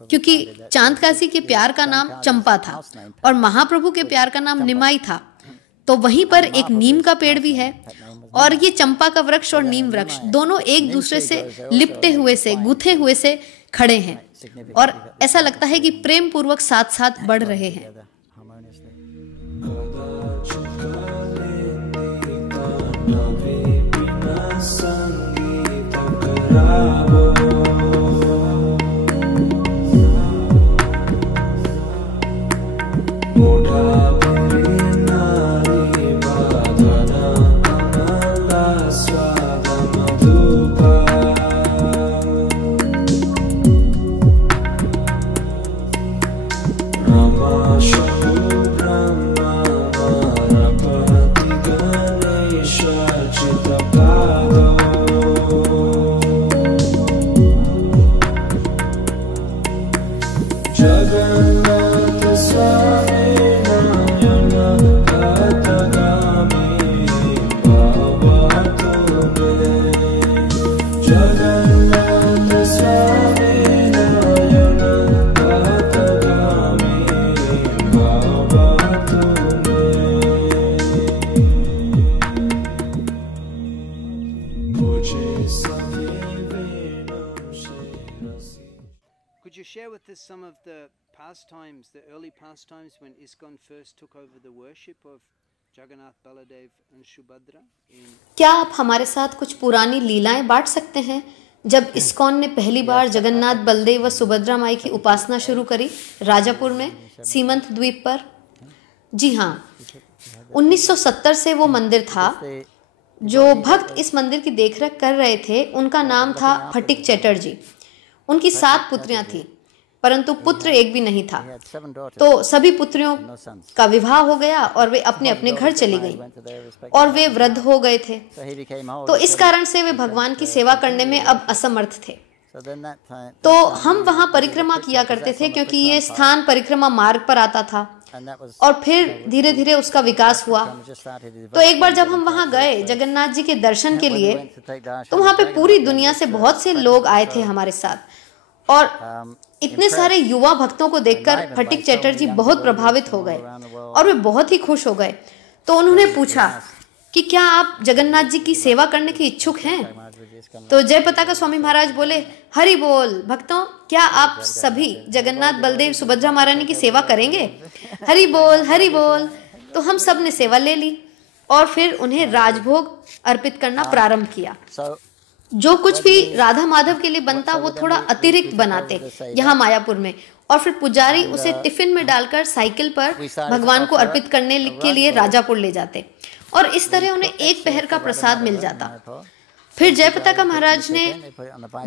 क्योंकि चांद काजी के प्यार का नाम चंपा था और महाप्रभु के प्यार का नाम निमाई था। तो वहीं पर एक नीम का पेड़ भी है और ये चंपा का वृक्ष और नीम वृक्ष दोनों एक दूसरे से लिपटे हुए से, गुथे हुए से खड़े हैं और ऐसा लगता है कि प्रेम पूर्वक साथ साथ बढ़ रहे हैं। you share with us some of the pastimes, the early pastimes when ISKCON first took over the worship of Jagannath, Baladev and Subhadra? क्या आप हमारे साथ कुछ पुरानी लीलाएं बांट सकते हैं जब इस्कॉन ने पहली बार जगन्नाथ, बलदेव व सुभद्रा माई की उपासना शुरू करी राजापुर में सीमंत द्वीप पर? जी हाँ, 1970 से वो मंदिर था। जो भक्त इस मंदिर की देखरेख कर रहे थे उनका नाम था फटिक चैटर्जी। उनकी 7 पुत्रियां थीं, परंतु पुत्र एक भी नहीं था। तो सभी पुत्रियों का विवाह हो गया और वे अपने अपने घर चली गईं और वे वृद्ध हो गए थे। तो इस कारण से वे भगवान की सेवा करने में अब असमर्थ थे। तो हम वहाँ परिक्रमा किया करते थे क्योंकि ये स्थान परिक्रमा मार्ग पर आता था और फिर धीरे धीरे उसका विकास हुआ। तो एक बार जब हम वहाँ गए जगन्नाथ जी के दर्शन के लिए, तो वहाँ पे पूरी दुनिया से बहुत से लोग आए थे हमारे साथ और इतने सारे युवा भक्तों को देखकर फटिक चैटर्जी बहुत प्रभावित हो गए और वे बहुत ही खुश हो गए। तो उन्होंने पूछा कि क्या आप जगन्नाथ जी की सेवा करने के इच्छुक हैं? तो जय पताका स्वामी महाराज बोले, हरि बोल भक्तों, क्या आप सभी जगन्नाथ, बलदेव, सुभद्रा महारानी की सेवा करेंगे? हरि बोल, हरि बोल। तो हम सब ने सेवा ले ली और फिर उन्हें राजभोग अर्पित करना प्रारंभ किया। जो कुछ भी राधा माधव के लिए बनता वो थोड़ा अतिरिक्त बनाते यहाँ मायापुर में, और फिर पुजारी उसे टिफिन में डालकर साइकिल पर भगवान को अर्पित करने के लिए राजापुर ले जाते और इस तरह उन्हें एक पहर का प्रसाद मिल जाता। फिर जय पताका महाराज ने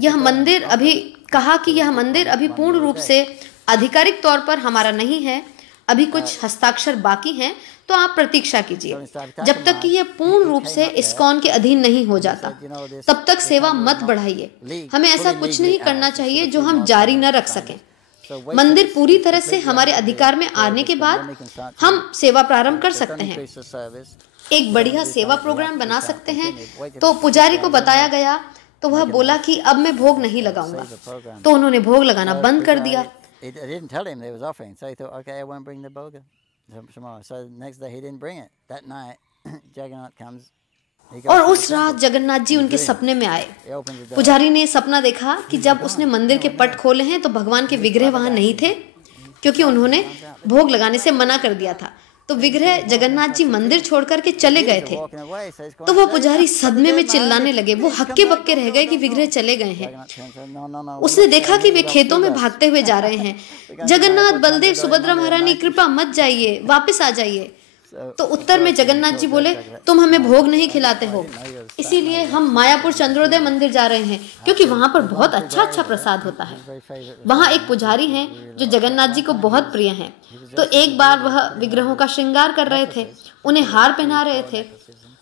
यह मंदिर अभी कहा कि यह मंदिर अभी पूर्ण रूप से आधिकारिक तौर पर हमारा नहीं है, अभी कुछ हस्ताक्षर बाकी हैं, तो आप प्रतीक्षा कीजिए। जब तक कि यह पूर्ण रूप से इस्कॉन के अधीन नहीं हो जाता तब तक सेवा मत बढ़ाइए। हमें ऐसा कुछ नहीं करना चाहिए जो हम जारी न रख सकें। मंदिर पूरी तरह से हमारे अधिकार में आने के बाद हम सेवा प्रारंभ कर सकते हैं, एक बढ़िया सेवा प्रोग्राम बना सकते हैं। तो पुजारी को बताया गया तो वह बोला कि अब मैं भोग नहीं लगाऊंगा, तो उन्होंने भोग लगाना बंद कर दिया। और उस रात जगन्नाथ जी उनके सपने में आए। पुजारी ने सपना देखा कि जब उसने मंदिर के पट खोले हैं तो भगवान के विग्रह वहां नहीं थे क्योंकि उन्होंने भोग लगाने से मना कर दिया था। तो विग्रह जगन्नाथ जी मंदिर छोड़कर के चले गए थे। तो वह पुजारी सदमे में चिल्लाने लगे, वो हक्के बक्के रह गए कि विग्रह चले गए हैं। उसने देखा कि वे खेतों में भागते हुए जा रहे हैं। जगन्नाथ, बलदेव, सुभद्रा महारानी कृपा मत जाइए, वापस आ जाइए। तो उत्तर में जगन्नाथ जी बोले, तुम हमें भोग नहीं खिलाते हो, इसीलिए हम मायापुर चंद्रोदय मंदिर जा रहे हैं क्योंकि वहाँ पर बहुत अच्छा प्रसाद होता है। वहाँ एक पुजारी हैं जो जगन्नाथ जी को बहुत प्रिय हैं। तो एक बार वह विग्रहों का श्रृंगार कर रहे थे, उन्हें हार पहना रहे थे।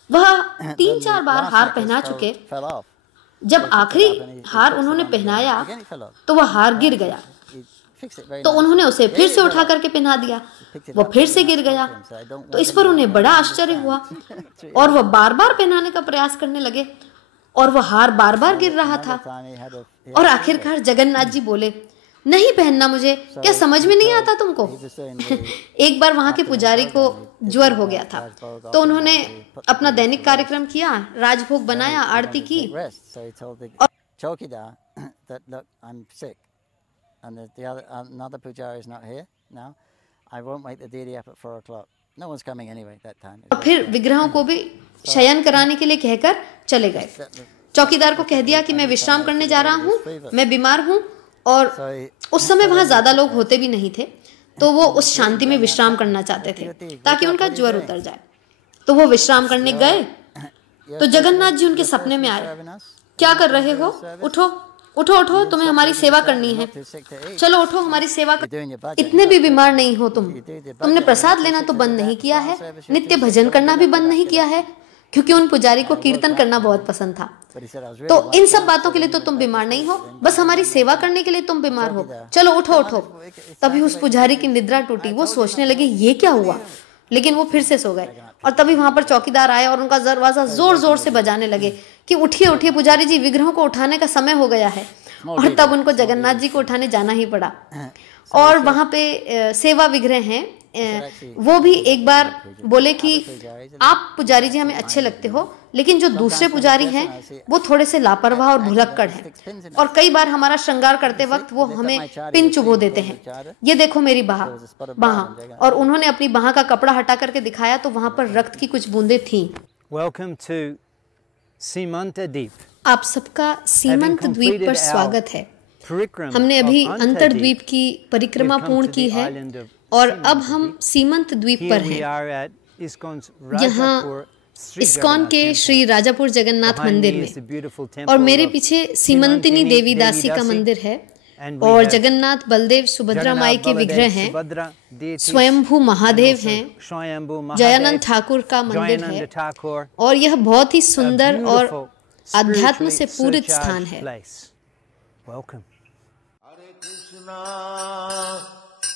वह 3-4 बार हार पहना चुके। जब आखिरी हार उन्होंने पहनाया तो वह हार गिर गया। तो उन्होंने उसे फिर से उठा करके पहना दिया, वो फिर से गिर गया। तो इस पर उन्हें बड़ा आश्चर्य हुआ और वह बार बार पहनाने का प्रयास करने लगे और वह हार बार बार गिर रहा था। और आखिरकार जगन्नाथ जी बोले, नहीं पहनना मुझे, क्या समझ में नहीं आता तुमको? एक बार वहां के पुजारी को ज्वर हो गया था, तो उन्होंने अपना दैनिक कार्यक्रम किया, राजभोग बनाया, आरती की। And the other another pujari is not here now. I won't wake the deity up at 4 o'clock. No one's coming anyway that time. और फिर विग्रहों को भी शयन कराने के लिए कहकर चले गए। चौकीदार को कह दिया कि मैं विश्राम करने जा रहा हूँ, मैं बीमार हूँ। और उस समय वहाँ ज्यादा लोग होते भी नहीं थे, तो वो उस शांति में विश्राम करना चाहते थे ताकि उनका ज्वर उतर जाए। तो वो विश्राम करने गए तो जगन्नाथ जी उनके सपने में आए। क्या कर रहे हो? उठो उठो उठो, तुम्हें हमारी सेवा करनी है, चलो उठो हमारी सेवा कर। इतने भी बीमार नहीं हो तुमने प्रसाद लेना तो बंद नहीं किया है, नित्य भजन करना भी बंद नहीं किया है, क्योंकि उन पुजारी को कीर्तन करना बहुत पसंद था। तो इन सब बातों के लिए तो तुम बीमार नहीं हो, बस हमारी सेवा करने के लिए तुम बीमार हो, चलो उठो उठो। तभी उस पुजारी की निद्रा टूटी, वो सोचने लगे ये क्या हुआ, लेकिन वो फिर से सो गए। और तभी वहां पर चौकीदार आए और उनका दरवाजा जोर जोर से बजाने लगे कि उठिए उठिए पुजारी जी, विग्रहों को उठाने का समय हो गया है। और तब उनको जगन्नाथ जी को उठाने जाना ही पड़ा। और वहां पे सेवा विग्रह हैं वो भी एक बार बोले कि आप पुजारी जी हमें अच्छे लगते हो, लेकिन जो दूसरे पुजारी हैं वो थोड़े से लापरवाह और भुलक्कड़ हैं, और कई बार हमारा श्रृंगार करते वक्त वो हमें पिन चुभो देते हैं। ये देखो मेरी बाह, और उन्होंने अपनी बाह का कपड़ा हटा करके दिखाया तो वहां पर रक्त की कुछ बूंदें थीं। Welcome to Simantadip. आप सबका सीमंत द्वीप पर स्वागत है। हमने अभी अंतरद्वीप की परिक्रमा पूर्ण की है और अब हम सीमंत द्वीप पर हैं। यहाँ इस्कॉन के श्री राजापुर जगन्नाथ मंदिर में, और मेरे पीछे सीमंतिनी देवी दासी का मंदिर है, और जगन्नाथ बलदेव सुभद्रा माई के विग्रह हैं, स्वयंभू महादेव हैं, जयानंद ठाकुर का मंदिर है, और यह बहुत ही सुंदर और आध्यात्म से पूरित स्थान है।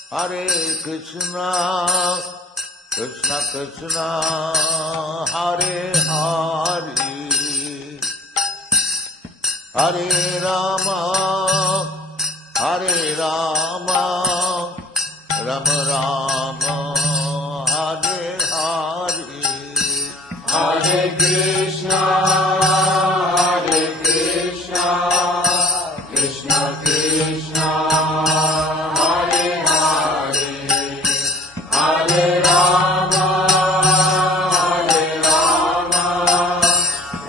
हरे कृष्णा कृष्णा कृष्णा हरे हरे, हरे राम राम राम हरे हरे, हरे कृष्णा कृष्णा कृष्णा हरे हरे, हरे राम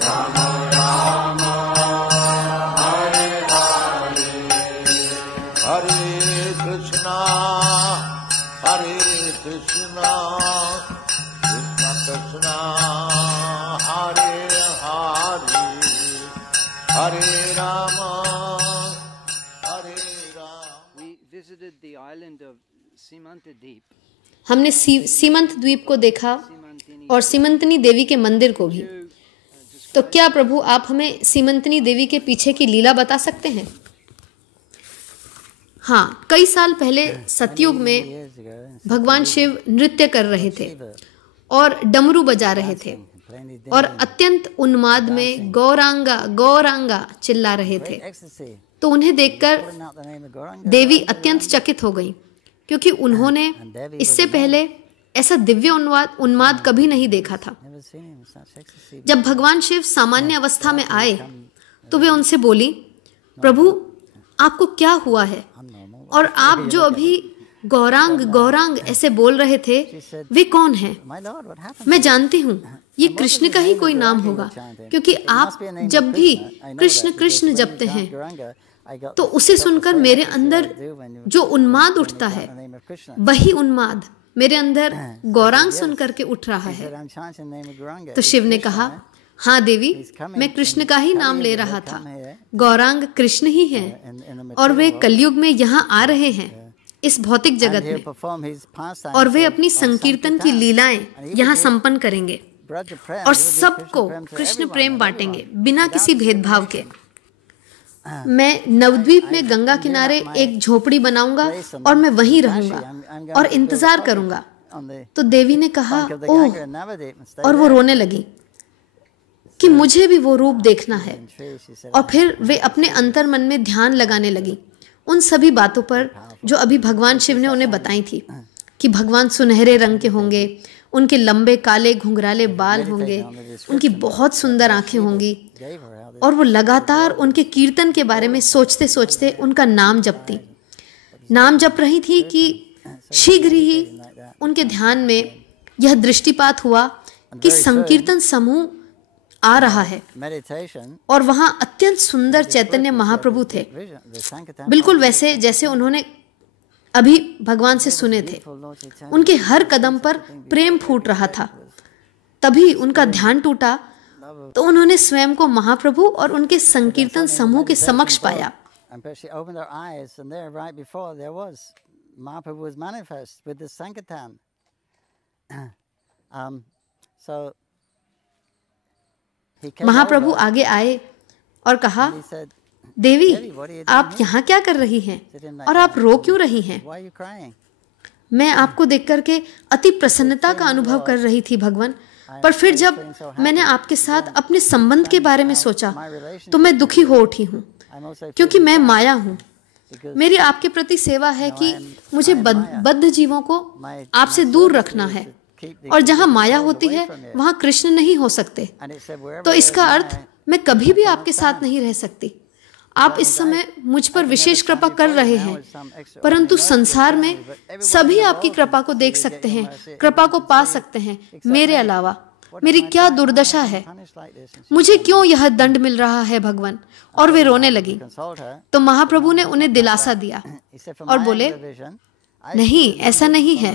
राम राम हरे हरे, हरे कृष्णा कृष्णा कृष्णा हरे हरे, हरे राम हमने सीमंत द्वीप को देखा और सीमंतनी देवी के मंदिर को भी। तो क्या प्रभु आप हमें सीमंतनी देवी के पीछे की लीला बता सकते हैं? हाँ, कई साल पहले सतयुग में भगवान शिव नृत्य कर रहे थे और डमरू बजा रहे थे, और अत्यंत उन्माद में गौरांगा गौरांगा चिल्ला रहे थे। तो उन्हें देखकर देवी अत्यंत चकित हो गई, क्योंकि उन्होंने इससे पहले ऐसा दिव्य उन्माद कभी नहीं देखा था। जब भगवान शिव सामान्य अवस्था में आए तो वे उनसे बोली, प्रभु आपको क्या हुआ है, और आप जो अभी गौरांग गौरांग ऐसे बोल रहे थे वे कौन हैं? मैं जानती हूँ ये कृष्ण का ही कोई नाम होगा, क्योंकि आप जब भी कृष्ण कृष्ण जपते हैं तो उसे सुनकर मेरे अंदर जो उन्माद उठता है वही उन्माद मेरे अंदर गौरांग सुन करके उठ रहा है। तो शिव ने कहा, हाँ देवी, मैं कृष्ण का ही नाम ले रहा था, गौरांग कृष्ण ही हैं, और वे कलयुग में यहाँ आ रहे हैं इस भौतिक जगत में, और वे अपनी संकीर्तन की लीलाएं यहाँ संपन्न करेंगे और सबको कृष्ण प्रेम बांटेंगे बिना किसी भेदभाव के। मैं नवद्वीप में गंगा किनारे एक झोपड़ी बनाऊंगा और मैं वहीं रहूंगा और इंतजार करूंगा। तो देवी ने कहा, ओह, और वो रोने लगी कि मुझे भी वो रूप देखना है। और फिर वे अपने अंतर मन में ध्यान लगाने लगी उन सभी बातों पर जो अभी भगवान शिव ने उन्हें बताई थी, कि भगवान सुनहरे रंग के होंगे, उनके लंबे काले घुंघराले बाल होंगे, उनकी बहुत सुंदर आंखें होंगी, और वो लगातार उनके कीर्तन के बारे में सोचते सोचते उनका नाम जप रही थी कि शीघ्र ही उनके ध्यान में यह दृष्टिपात हुआ कि संकीर्तन समूह आ रहा है, और वहां अत्यंत सुंदर चैतन्य महाप्रभु थे, बिल्कुल वैसे जैसे उन्होंने अभी भगवान से सुने थे। उनके हर कदम पर प्रेम फूट रहा था। तभी उनका ध्यान टूटा तो उन्होंने स्वयं को महाप्रभु और उनके संकीर्तन समूह के समक्ष पाया। महाप्रभु आगे आए और कहा, देवी आप यहाँ क्या कर रही हैं और आप रो क्यों रही हैं? मैं आपको देख करके अति प्रसन्नता का अनुभव कर रही थी भगवान, पर फिर जब मैंने आपके साथ अपने संबंध के बारे में सोचा तो मैं दुखी हो उठी हूँ, क्योंकि मैं माया हूँ मेरी आपके प्रति सेवा है कि मुझे बद्ध जीवों को आपसे दूर रखना है, और जहाँ माया होती है वहाँ कृष्ण नहीं हो सकते। तो इसका अर्थ मैं कभी भी आपके साथ नहीं रह सकती। आप इस समय मुझ पर विशेष कृपा कर रहे हैं, परंतु संसार में सभी आपकी कृपा को देख सकते हैं, कृपा को पा सकते हैं। मेरे अलावा मेरी क्या दुर्दशा है, मुझे क्यों यह दंड मिल रहा है भगवान। और वे रोने लगी। तो महाप्रभु ने उन्हें दिलासा दिया और बोले, नहीं, ऐसा नहीं है।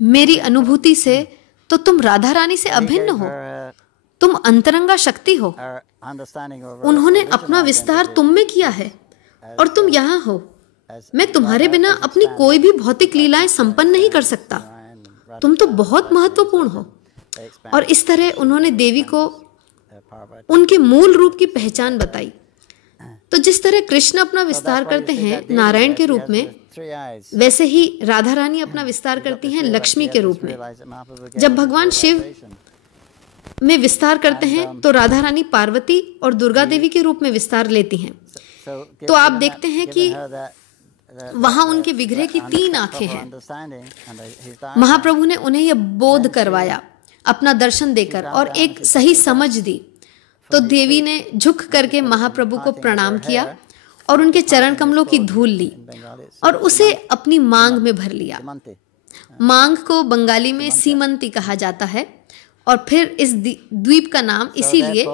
मेरी अनुभूति से तो तुम राधा रानी से अभिन्न हो, तुम अंतरंगा शक्ति हो। उन्होंने अपना विस्तार तुम में किया है और तुम यहाँ हो। मैं तुम्हारे बिना अपनी कोई भी भौतिक लीलाएं संपन्न नहीं कर सकता। तुम तो बहुत महत्वपूर्ण हो। और इस तरह उन्होंने देवी को उनके मूल रूप की पहचान बताई। तो जिस तरह कृष्ण अपना विस्तार करते हैं नारायण के रूप में, वैसे ही राधा रानी अपना विस्तार करती हैं लक्ष्मी के रूप में। जब भगवान शिव में विस्तार करते हैं तो राधा रानी पार्वती और दुर्गा देवी के रूप में विस्तार लेती हैं। तो आप देखते हैं कि वहां उनके विग्रह की 3 आंखें हैं। महाप्रभु ने उन्हें यह बोध करवाया अपना दर्शन देकर और एक सही समझ दी। तो देवी ने झुक करके महाप्रभु को प्रणाम किया और उनके चरण कमलों की धूल ली और उसे अपनी मांग में भर लिया। मांग को बंगाली में सीमंती कहा जाता है और फिर इस द्वीप का नाम इसीलिए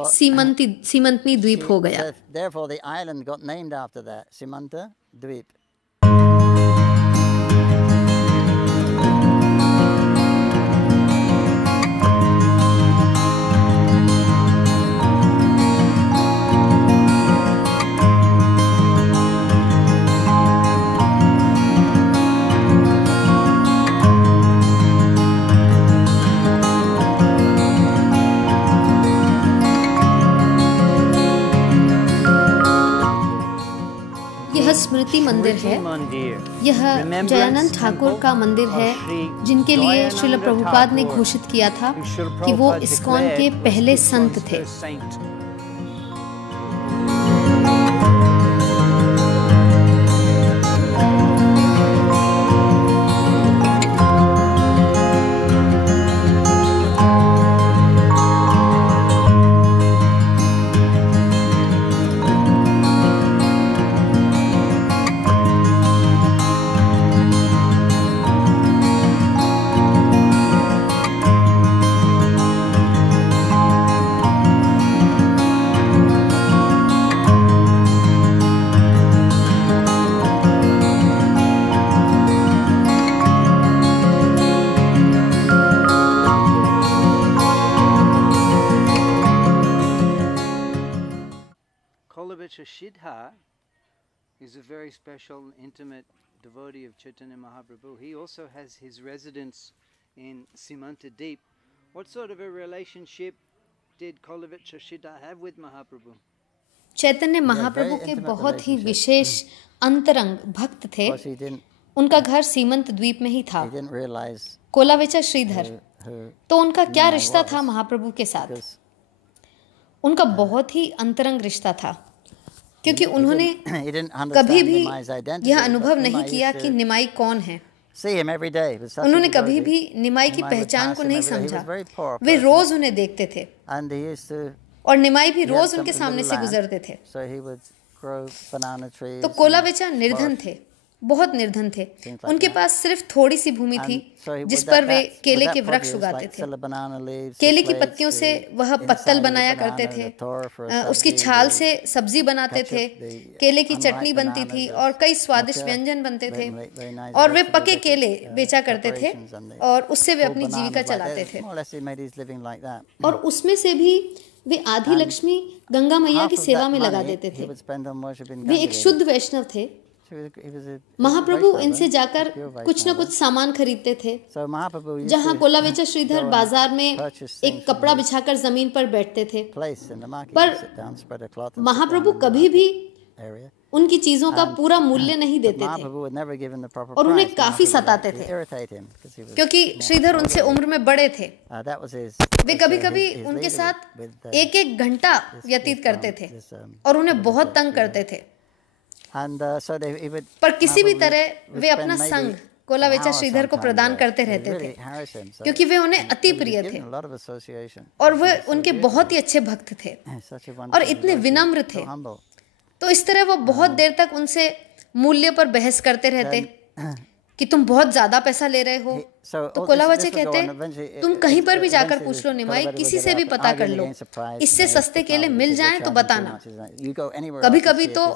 सीमंतनी द्वीप हो गया। स्मृति मंदिर है। यह जयानंद ठाकुर का मंदिर है, जिनके लिए श्रील प्रभुपाद ने घोषित किया था कि वो इस्कॉन के पहले संत थे। Shidhar is a very special and intimate devotee of Chaitanya Mahaprabhu. He also has his residence in Simanta Deep. What sort of a relationship did Kolovich Shidhar have with Mahaprabhu? Chaitanya Mahaprabhu के बहुत ही विशेष अंतरंग भक्त थे। उनका घर सीमंत द्वीप में ही था। कोलावेचा श्रीधर, तो उनका क्या रिश्ता था महाप्रभु के साथ? उनका बहुत ही अंतरंग रिश्ता था, क्योंकि उन्होंने कभी भी यह अनुभव नहीं किया कि निमाई कौन है। उन्होंने कभी भी निमाई की पहचान को नहीं समझा। वे रोज उन्हें देखते थे और निमाई भी रोज उनके सामने से गुजरते थे। तो कोलावेचा निर्धन थे, बहुत निर्धन थे। उनके पास सिर्फ थोड़ी सी भूमि थी जिस पर वे केले के वृक्ष उगाते थे। केले की पत्तियों से वह पत्तल बनाया करते थे, उसकी छाल से सब्जी बनाते थे, केले की चटनी बनती थी और कई स्वादिष्ट व्यंजन बनते थे। और वे पके केले बेचा करते थे और उससे वे अपनी जीविका चलाते थे। और उसमें से भी वे आधी लक्ष्मी गंगा मैया की सेवा में लगा देते थे। वे एक शुद्ध वैष्णव थे। महाप्रभु इनसे जाकर कुछ न कुछ सामान खरीदते थे। जहाँ कोलावेचा श्रीधर बाजार में एक कपड़ा बिछाकर जमीन पर बैठते थे, पर महाप्रभु कभी भी area. उनकी चीजों का पूरा मूल्य नहीं देते थे Mahaprabhu would never give him the proper और उन्हें price. काफी Mahaprabhu would सताते actually थे irritate him because he was. क्योंकि श्रीधर उनसे उम्र में बड़े थे। That was his. वे कभी कभी उनके साथ एक एक घंटा व्यतीत करते थे और उन्हें बहुत तंग करते थे। पर किसी भी तरह वे अपना संग कोलावेचा श्रीधर को प्रदान करते रहते थे क्योंकि वे उन्हें अति प्रिय थे और वे उनके बहुत ही अच्छे भक्त थे और इतने विनम्र थे। तो इस तरह वो बहुत देर तक उनसे मूल्य पर बहस करते रहते कि तुम बहुत ज्यादा पैसा ले रहे हो। तो कोलावचे कहते तुम कहीं पर भी जाकर पूछ लो निमाई, किसी से भी पता कर लो, इससे सस्ते केले मिल जाएं तो बताना। कभी कभी तो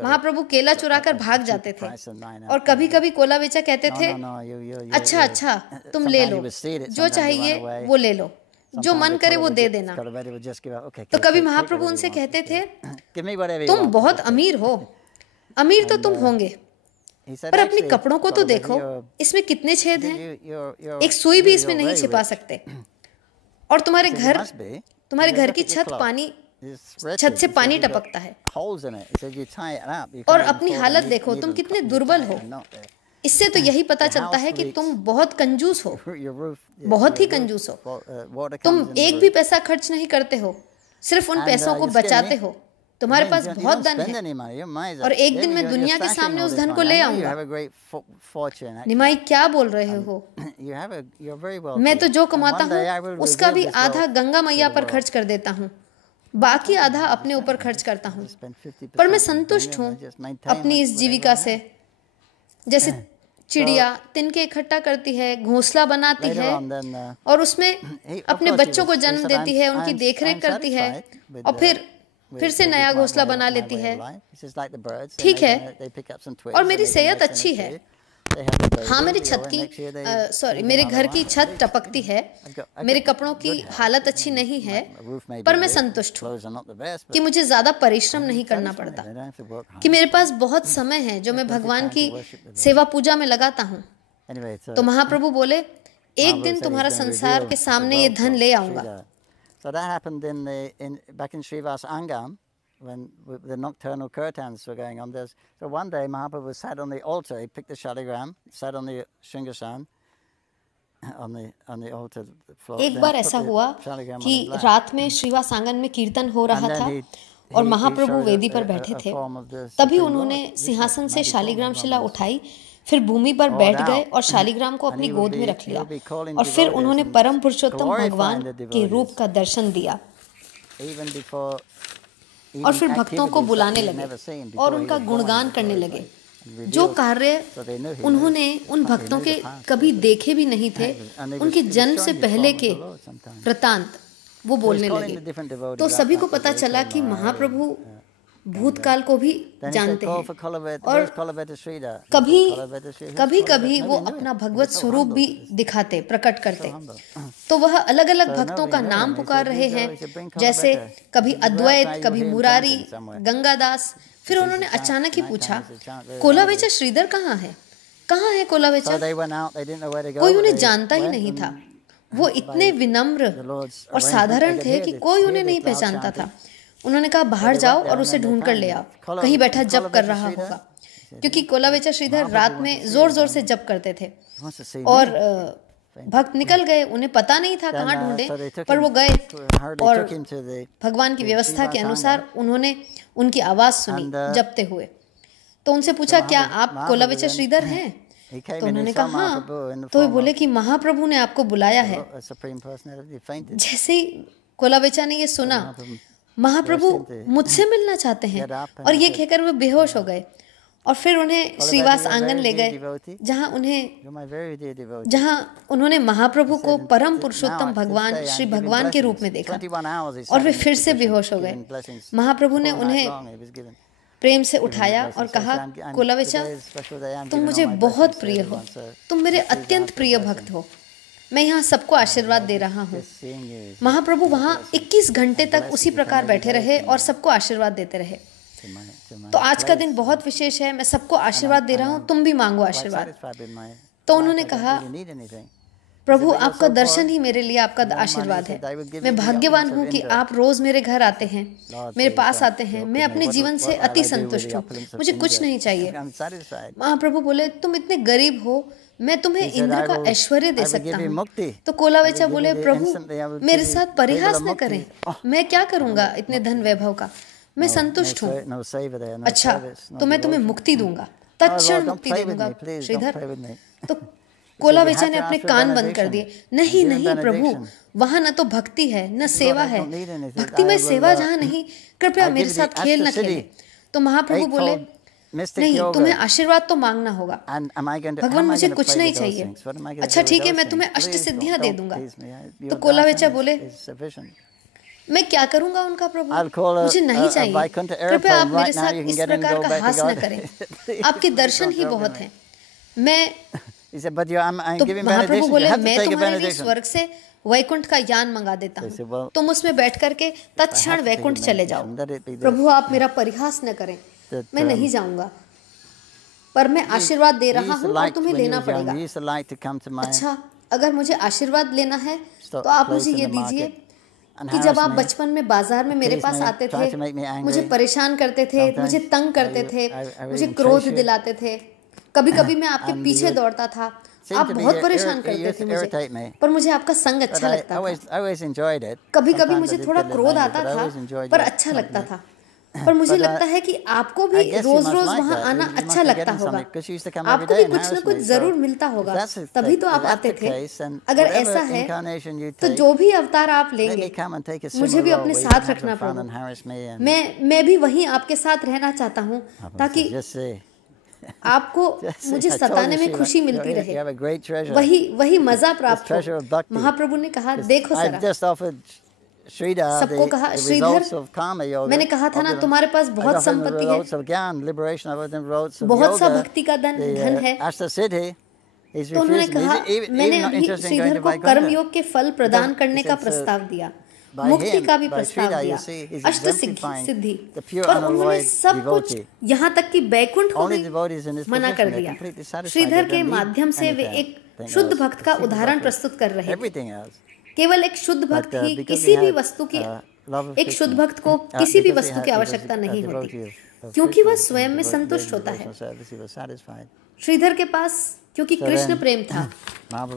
महाप्रभु केला चुराकर भाग जाते थे और कभी कभी कोलावेचा कहते थे अच्छा अच्छा तुम ले लो, जो चाहिए वो ले लो, जो मन करे वो दे देना। तो कभी महाप्रभु उनसे कहते थे तुम बहुत अमीर हो, अमीर तो तुम होंगे पर अपने कपड़ों को तो देखो, इसमें कितने छेद हैं, एक सुई भी इसमें नहीं छिपा सकते। और तुम्हारे घर की छत से पानी टपकता है और अपनी हालत देखो, तुम कितने दुर्बल हो। इससे तो यही पता चलता है कि तुम बहुत कंजूस हो, बहुत ही कंजूस हो। तुम एक भी पैसा खर्च नहीं करते हो, सिर्फ उन पैसों को बचाते हो। तुम्हारे पास बहुत धन है और एक दिन मैं दुनिया के सामने उस धन को ले आऊंगा। निमाई क्या बोल रहे हो? मैं तो जो कमाता हूँ उसका भी आधा गंगा मैया पर खर्च कर देता हूँ, बाकी आधा अपने ऊपर खर्च करता हूँ। पर मैं संतुष्ट हूँ अपनी इस जीविका से। जैसे चिड़िया तिनके इकट्ठा करती है, घोंसला बनाती है और उसमें अपने बच्चों को जन्म देती है, उनकी देखरेख करती है और फिर से नया घोंसला बना लेती है। ठीक है, और मेरी सेहत अच्छी है। हाँ, मेरे घर की छत टपकती है, मेरे कपड़ों की हालत अच्छी नहीं है, पर मैं संतुष्ट हूँ कि मुझे ज्यादा परिश्रम नहीं करना पड़ता, कि मेरे पास बहुत समय है जो मैं भगवान की सेवा पूजा में लगाता हूँ। तो महाप्रभु बोले एक दिन तुम्हारा संसार के सामने ये धन ले आऊंगा। So that happened back in Srivas Angam when the nocturnal kirtans were going on. So one day Mahaprabhu sat on the altar. He picked the shaligram, sat on the Shringashan on the altar floor. एक बार ऐसा हुआ कि रात में श्रीवास आंगन में कीर्तन हो रहा था और महाप्रभु वेदी पर बैठे थे। तभी उन्होंने सिंहासन से शालिग्राम शिला उठाई, फिर भूमि पर बैठ गए और शालिग्राम को अपनी गोद में रख लिया और फिर उन्होंने परम पुरुषोत्तम भगवान के रूप का दर्शन दिया और फिर भक्तों को बुलाने लगे और उनका गुणगान करने लगे। जो कार्य उन्होंने उन भक्तों के कभी देखे भी नहीं थे, उनके जन्म से पहले के वृतांत वो बोलने लगे। तो सभी को पता चला कि महाप्रभु भूतकाल को भी जानते हैं और कभी वो अपना भगवत स्वरूप भी दिखाते, प्रकट करते। तो वह अलग अलग भक्तों का नाम पुकार रहे हैं, जैसे कभी अद्वैत, कभी मुरारी, गंगादास। फिर उन्होंने अचानक ही पूछा कोलावेचा श्रीधर कहाँ है, कहाँ है कोलावेचा? कोई उन्हें जानता ही नहीं था। वो इतने विनम्र और साधारण थे कि कोई उन्हें नहीं पहचानता था। उन्होंने कहा बाहर जाओ और उसे ढूंढ कर ले आओ, कहीं बैठा जप कर रहा होगा, क्योंकि कोलावेचा श्रीधर रात में जोर जोर से जप करते थे। और भक्त निकल गए, उन्हें पता नहीं था कहाँ ढूंढे, पर वो गए और भगवान की व्यवस्था के अनुसार उन्होंने उनकी आवाज सुनी जपते हुए। तो उनसे पूछा क्या आप कोलावेचा श्रीधर हैं? तो उन्होंने कहा हाँ। तो वे बोले कि महाप्रभु ने आपको बुलाया है। जैसे ही कोलावेचा ने ये सुना, महाप्रभु मुझसे मिलना चाहते हैं, और ये कहकर वे बेहोश हो गए और फिर उन्हें श्रीवास आंगन ले गए, जहां उन्होंने महाप्रभु को परम पुरुषोत्तम भगवान श्री भगवान के रूप में देखा और वे फिर से बेहोश हो गए। महाप्रभु ने उन्हें प्रेम से उठाया और कहा कोलावेचा तुम मुझे बहुत प्रिय हो, तुम मेरे अत्यंत प्रिय भक्त हो, मैं यहाँ सबको आशीर्वाद दे रहा हूँ। महाप्रभु वहाँ 21 घंटे तक उसी प्रकार बैठे रहे और सबको आशीर्वाद देते रहे। तो आज का दिन बहुत विशेष है, मैं सबको आशीर्वाद दे रहा हूँ, तुम भी मांगो आशीर्वाद। तो उन्होंने कहा प्रभु आपका दर्शन ही मेरे लिए आपका आशीर्वाद है। मैं भाग्यवान हूँ कि आप रोज मेरे घर आते हैं, मेरे पास आते हैं। मैं अपने जीवन से अति संतुष्ट हूँ, मुझे कुछ नहीं चाहिए। महाप्रभु बोले तुम इतने गरीब हो, मैं तुम्हें इंद्र का ऐश्वर्य दे सकता हूँ। तो कोलावेचा बोले प्रभु मेरे साथ परिहास न करें, मैं क्या करूँगा इतने धन वैभव का, मैं संतुष्ट हूँ। अच्छा तो मैं तुम्हें मुक्ति दूंगा, तत्क्षण मुक्ति दूंगा श्रीधर। तो कोलावेचा ने अपने कान बंद कर दिए। नहीं नहीं प्रभु, वहां न तो भक्ति है न सेवा है, भक्ति में सेवा जहाँ नहीं, कृपया मेरे साथ खेल न खेले। तो महाप्रभु बोले नहीं, तुम्हें आशीर्वाद तो मांगना होगा। भगवान मुझे कुछ नहीं चाहिए। अच्छा ठीक है, मैं तुम्हें अष्ट सिद्धियां दे दूंगा। तो कोलावेचा बोले मैं क्या करूंगा उनका प्रभु, मुझे नहीं चाहिए, कृपया आप मेरे साथ इस प्रकार का हास न करें, आपके दर्शन ही बहुत हैं। मैं तो महाप्रभु बोले मैं तुम्हारे लिए स्वर्ग से वैकुंठ का यान मंगा देता हूँ, तुम उसमें बैठ करके तत्क्षण वैकुंठ चले जाओ। प्रभु आप मेरा परिहास न करें, मैं नहीं जाऊंगा, पर मैं आशीर्वाद दे रहा हूँ और तुम्हें लेना पड़ेगा। अच्छा अगर मुझे आशीर्वाद लेना है तो आप मुझे ये दीजिए कि जब आप बचपन में बाजार में मेरे पास आते थे, मुझे परेशान करते थे, मुझे तंग करते थे, मुझे क्रोध दिलाते थे, कभी कभी मैं आपके पीछे दौड़ता था, आप बहुत परेशान करते थे मुझे, पर मुझे आपका संग अच्छा लगता था। कभी कभी मुझे थोड़ा क्रोध आता था पर अच्छा लगता था। पर मुझे लगता है कि आपको भी रोज रोज वहाँ आना अच्छा लगता होगा, आपको भी कुछ न कुछ जरूर मिलता होगा, तभी तो आप आते थे। अगर ऐसा है तो जो भी अवतार आप लेंगे मुझे भी अपने साथ रखना पड़ेगा। मैं भी वहीं आपके साथ रहना चाहता हूँ ताकि आपको मुझे सताने में खुशी मिलती रहे, वही मजा प्राप्त हो। महाप्रभु ने कहा देखो सरा, सबको कहा श्रीधर, मैंने कहा था ना तुम्हारे पास बहुत संपत्ति है, बहुत सा भक्ति का धन है। तो उन्होंने कहा मैंने अभी श्रीधर को कर्म योग के फल प्रदान करने का प्रस्ताव दिया, मुक्ति का भी प्रस्ताव दिया, अष्ट सिद्धि, और उन्होंने सब कुछ यहाँ तक कि बैकुंठ को भी मना कर दिया। श्रीधर के माध्यम से वे एक शुद्ध भक्त का उदाहरण प्रस्तुत कर रहे थे। केवल एक शुद्ध भक्त ही किसी भी वस्तु की, एक शुद्ध भक्त को किसी भी वस्तु की आवश्यकता नहीं होती, क्योंकि वह स्वयं में संतुष्ट होता है। श्रीधर के पास क्योंकि कृष्ण प्रेम था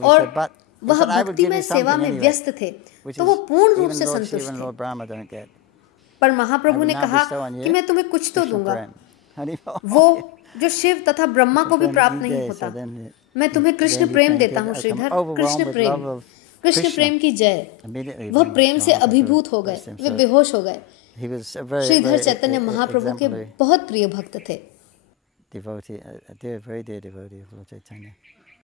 और वह भक्ति में सेवा में व्यस्त थे, तो वो पूर्ण रूप से संतुष्ट थे। पर महाप्रभु ने कहा कि मैं तुम्हें कुछ तो दूंगा, वो जो शिव तथा ब्रह्मा को भी प्राप्त नहीं होता। मैं तुम्हें कृष्ण प्रेम देता हूँ श्रीधर, कृष्ण प्रेम, कृष्ण प्रेम की जय। वह प्रेम से अभिभूत हो गए, वे बेहोश हो गए। श्रीधर चैतन्य महाप्रभु के बहुत प्रिय भक्त थे।